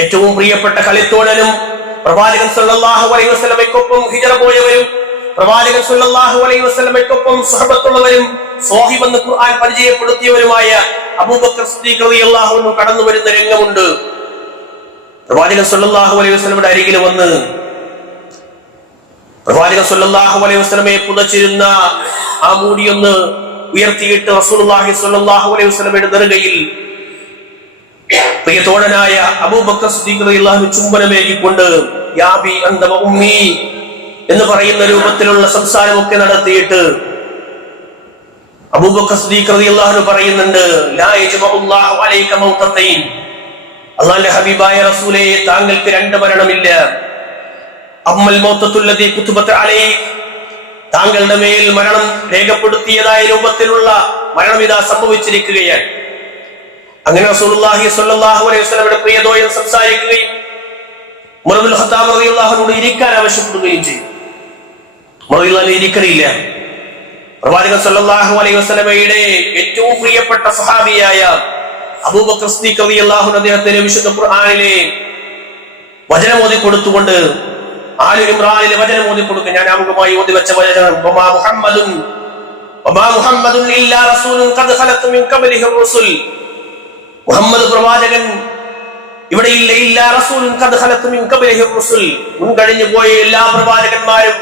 ഏറ്റവും പ്രിയപ്പെട്ട കളിത്തോഴനും പ്രവാചകൻ സല്ലല്ലാഹു അലൈഹി വസല്ലമയ്ക്കൊപ്പം ഹിജ്റ പോയവരും പ്രവാചകൻ സല്ലല്ലാഹു അലൈഹി വസല്ലമയ്ക്കൊപ്പം സ്വഹബത്തുള്ളവരും സ്വഹീബ് എന്ന് ഖുർആൻ പരിചയപ്പെടുത്തിയവരുമായ അബൂബക്കർ സിദ്ദീഖ് റളിയല്ലാഹു അൻഹു കടന്നു വരുന്ന രംഗമുണ്ട്. പ്രവാചകൻ സല്ലല്ലാഹു അലൈഹി വസല്ലമയുടെ അരികിൽ വന്ന് പ്രവാചകൻ സല്ലല്ലാഹു അലൈഹി വസല്ലമയെ പുതച്ചിരുന്ന ആ മൂടിയൊന്ന് ഉയർത്തിയിട്ട് റസൂലുള്ളാഹി സ്വല്ലല്ലാഹു അലൈഹി വസല്ലമയുടെ നെറുകയിൽ പ്രിയതോഴനായ അബൂബക്കർ സിദ്ദീഖ് റളിയല്ലാഹു അൻഹു ചുംബനമേകിക്കൊണ്ട് യാ ബി അൻത വ ഉമ്മി എന്ന് പറയുന്ന രൂപത്തിലുള്ള സംസാരമൊക്കെ നടത്തിയിട്ട് അബൂബക്കർ സിദ്ദീഖ് റളിയല്ലാഹു അൻഹു പറയുന്നുണ്ട്, ലാ യജ്മഉല്ലാഹു അലൈക മൗതതൈൻ. അല്ലാഹുവിന്റെ ഹബീബായ റസൂലേ, താങ്കൾക്ക് രണ്ട് മരണമില്ല. അമ്മൽ മൗതത്തുല്ലദീ കുതുബത അലൈക, താങ്കളുടെ മേൽ മരണം രേഖപ്പെടുത്തിയതായ രൂപത്തിലുള്ള മരണം ഇതാ സംഭവിച്ചിരിക്കുകയാണ്. അങ്ങനെ റസൂലുള്ളാഹി സ്വല്ലല്ലാഹു അലൈഹി വസല്ലമയുടെ പ്രിയതോഴൻ സംസാരിക്കുകയും ഉമർ ഇബ്നുൽ ഖത്താബ് റളിയല്ലാഹു അൻഹു ഇരിക്കാൻ ആവശ്യപ്പെടുകയും ചെയ്തു. ഉമർ റളിയല്ലാഹു അൻഹു ഇരിക്കലില്ല. പ്രവാചകൻ സല്ലല്ലാഹു അലൈഹി വസല്ലമയുടെ ഏറ്റവും പ്രിയപ്പെട്ട സ്വഹാബിയായ അബൂബക്കർ സിദ്ദീഖ് റളിയല്ലാഹു അൻഹു അദ്ദേഹത്തിന് വിശുദ്ധ ഖുർആനിലെ വചനം ഓതി കൊടുത്തുകൊണ്ട് ആലു ഇംറാനിലെ വചനം ഓതി കൊടുക്കുക. ഞാൻ ആമുഖമായി ഓതി വെച്ച വചനം, വമാ മുഹമ്മദുൻ ഇല്ലാ റസൂലുൻ ഖദ് ഖലത് മിൻ ഖബ്ലിഹി റുസുൽ. മുഹമ്മദ് പ്രവാചകൻ ഇവിടെയില്ല. ഇല്ലാ റസൂലുൻ ഖദ് ഖലത് മിൻ ഖബ്ലിഹി റുസുൽ, മുൻകഴിഞ്ഞു പോയ എല്ലാ പ്രവാചകന്മാരും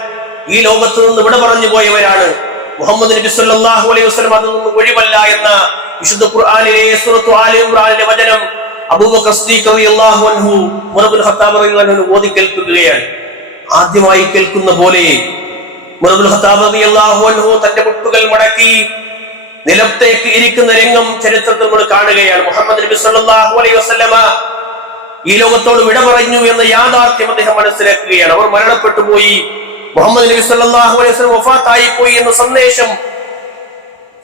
ഈ ലോകത്ത് നിന്ന് വിട പറഞ്ഞു പോയവരാണ്. മുഹമ്മദ് നബി സല്ലല്ലാഹു അലൈഹി വസല്ലം അതിൽ നിന്ന് ഒഴിവല്ല എന്ന വിശുദ്ധ ഖുർആനിലെ സൂറത്തു ആലി ഇംറാനിലെ വചനം അബൂബക്കർ സിദ്ദീഖ് റളിയല്ലാഹു അൻഹു ഉമർ ഇബ്നുൽ ഖത്താബ് റളിയല്ലാഹു അൻഹു ഓതി കേൾപ്പിക്കുകയാണ്. ആദ്യമായി കേൾക്കുന്ന പോലെ ഉമർ ഇബ്നുൽ ഖത്താബ് റളിയല്ലാഹു അൻഹു തന്റെ മുട്ടുകൾ മടക്കി നിലത്തേക്ക് ഇരിക്കുന്ന രംഗം ചരിത്രത്തിൽ നമ്മൾ കാണുകയാണ്. മുഹമ്മദ് നബി സല്ലല്ലാഹു അലൈഹി വസല്ലമ ഈ ലോകത്തോട് വിട പറഞ്ഞു എന്ന യാഥാർത്ഥ്യം അദ്ദേഹം മനസ്സിലാക്കുകയാണ്. അവർ മരണപ്പെട്ടു പോയി, മുഹമ്മദ് നബി സല്ലല്ലാഹു അലൈഹി വസല്ലം വഫാത്തായി പോയി എന്ന സന്ദേശം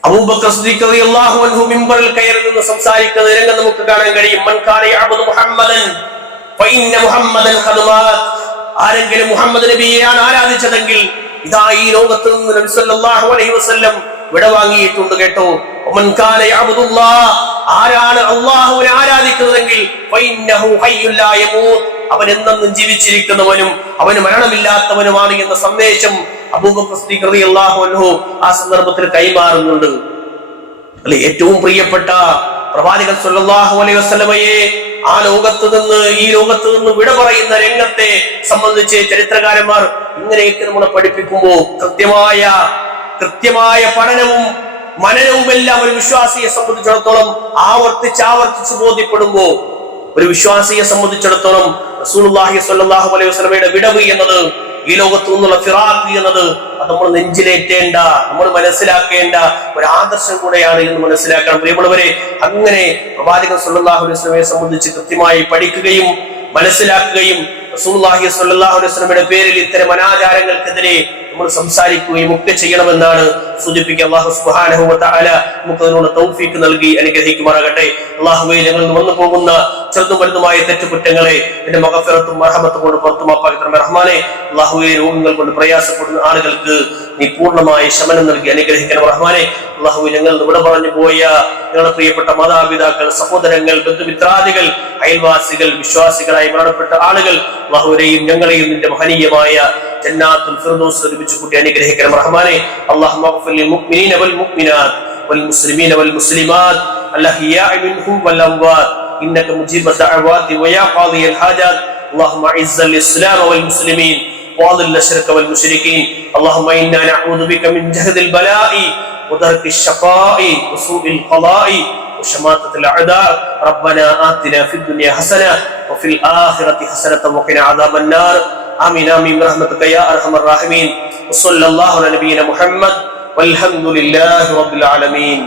അബൂബക്കർ സിദ്ദീഖ് റളിയല്ലാഹു അൻഹു മിമ്പറിൽ കയറി നിന്ന് സംസാരിക്കുന്ന രംഗം നമുക്ക് കാണാൻ കഴിയും. മൻ കാന യഅബുദു മുഹമ്മദൻ ഫഇന്ന മുഹമ്മദൻ ഖദ് മാത്. ആരെങ്കിലും മുഹമ്മദ് നബിയെയാണ് ആരാധിച്ചതെങ്കിൽ ഇതാ ഈ ലോകത്ത് നിന്ന് നബി സല്ലല്ലാഹു അലൈഹി വസല്ലം വിടവാങ്ങിയിട്ടുണ്ട് കേട്ടോ. മൻ കാന യഅബുദുല്ലാഹ്, ആരാണ് അല്ലാഹുവിനെ ആരാധിക്കുന്നതെങ്കിൽ ഫഇന്നഹു ഹയ്യുൻ ലാ യമൂത്, അവൻ എന്നെന്നും ജീവിച്ചിരിക്കുന്നവനും അവന് മരണമില്ലാത്തവനുമാണ് എന്ന സന്ദേശം അബൂബക്കർ സിദ്ദീഖ് റളിയല്ലാഹു അൻഹു ആ സന്ദർഭത്തിൽ കൈമാറുന്നുണ്ട്. അല്ലെ, ഏറ്റവും പ്രിയപ്പെട്ട പ്രവാചകൻ സല്ലല്ലാഹു അലൈഹി വസല്ലമയെ ആ ലോകത്ത് നിന്ന് ഈ ലോകത്ത് നിന്ന് വിട പറയുന്ന രംഗത്തെ സംബന്ധിച്ച് ചരിത്രകാരന്മാർ ഇങ്ങനെയൊക്കെ നമ്മളെ പഠിപ്പിക്കുമ്പോൾ കൃത്യമായ പഠനവും മനനവുമെല്ലാം ഒരു വിശ്വാസിയെ സംബന്ധിച്ചിടത്തോളം ആവർത്തിച്ച് ബോധ്യപ്പെടുമ്പോ ഒരു വിശ്വാസിയെ സംബന്ധിച്ചിടത്തോളം റസൂലുള്ളാഹി സ്വല്ലല്ലാഹു അലൈഹി വസല്ലമയുടെ വിടവ് എന്നത്, ഈ ലോകത്തു നിന്നുള്ള ഫിറാഖ് എന്നത് അത് നമ്മൾ നെഞ്ചിലേറ്റേണ്ട, നമ്മൾ മനസ്സിലാക്കേണ്ട ഒരു ആദർശം കൂടെയാണ് എന്ന് മനസ്സിലാക്കണം. പ്രിയമുള്ളവരെ, അങ്ങനെ പ്രവാചകൻ സ്വല്ലല്ലാഹു അലൈഹി വസല്ലമയെ സംബന്ധിച്ച് കൃത്യമായി പഠിക്കുകയും മനസ്സിലാക്കുകയും റസൂലുള്ളാഹി സ്വല്ലല്ലാഹു അലൈഹി വസല്ലമയുടെ പേരിൽ ഇത്തരം അനാചാരങ്ങൾക്കെതിരെ നമ്മൾ സംസാരിക്കുകയും ഒക്കെ ചെയ്യണമെന്നാണ് സൂചിപ്പിക്കുക. അല്ലാഹു സുബ്ഹാനഹു വ തആല നമുക്ക് അതിനുള്ള തൗഫീഖ് നൽകി അനുഗ്രഹിക്കുമാറാകട്ടെ. അല്ലാഹുവേ, ഞങ്ങൾ വന്നു പോകുന്ന ചെറുതും വലുതുമായ തെറ്റുകുറ്റങ്ങളെ എന്റെ മഗ്ഫിറത്തും മർഹമത്തും കൊണ്ട് പുറത്തുമാപ്പാക്കി തരണമേ റഹ്മാനെ. അല്ലാഹുവേ, രോഗങ്ങൾ കൊണ്ട് പ്രയാസപ്പെടുന്ന ആളുകൾക്ക് നീ പൂർണ്ണമായ ശമനം നൽകി അനുഗ്രഹിക്കണം റഹ്മാനെ. അല്ലാഹുവേ, ഞങ്ങൾ ഇവിടെ പറഞ്ഞു പോയ ഞങ്ങളുടെ പ്രിയപ്പെട്ട മാതാപിതാക്കൾ, സഹോദരങ്ങൾ, ബന്ധുമിത്രാദികൾ, അയൽവാസികൾ, വിശ്വാസികളായി മരണപ്പെട്ട ആളുകൾ, അല്ലാഹുവിനെയും ഞങ്ങളെയും നിന്റെ മഹനീയമായ ജന്നാത്തുൽ ഫിർദൗസ് ലഭിച്ചു കൂട്ടി അനുഗ്രഹിക്കണം റഹ്മാനെ. അല്ലാഹുമ്മ ഗ്ഫിർ ലിൽ മുഅ്മിനീന വൽ മുഅ്മിനാത്ത് വൽ മുസ്ലിമീന വൽ മുസ്ലിമാത്ത് അൽഅഹ്യാഇ മിൻഹും വൽ അംവാത്ത് ഇന്നക മുജീബു ദഅവാതി വയാ ഖാദിയൽ ഹാജാത്ത്. اللهم اعز الاسلام والمسلمين واذل الشرك والمشركين. اللهم انا نعوذ بك من جهد البلاء ودرك الشقاء وسوء القضاء وشماتة الأعداء. ربنا آتنا في الدنيا حسنة وفي الآخرة حسنة وقنا عذاب النار. آمين آمين برحمتك يا أرحم الراحمين. وصلى الله على نبينا محمد والحمد لله رب العالمين.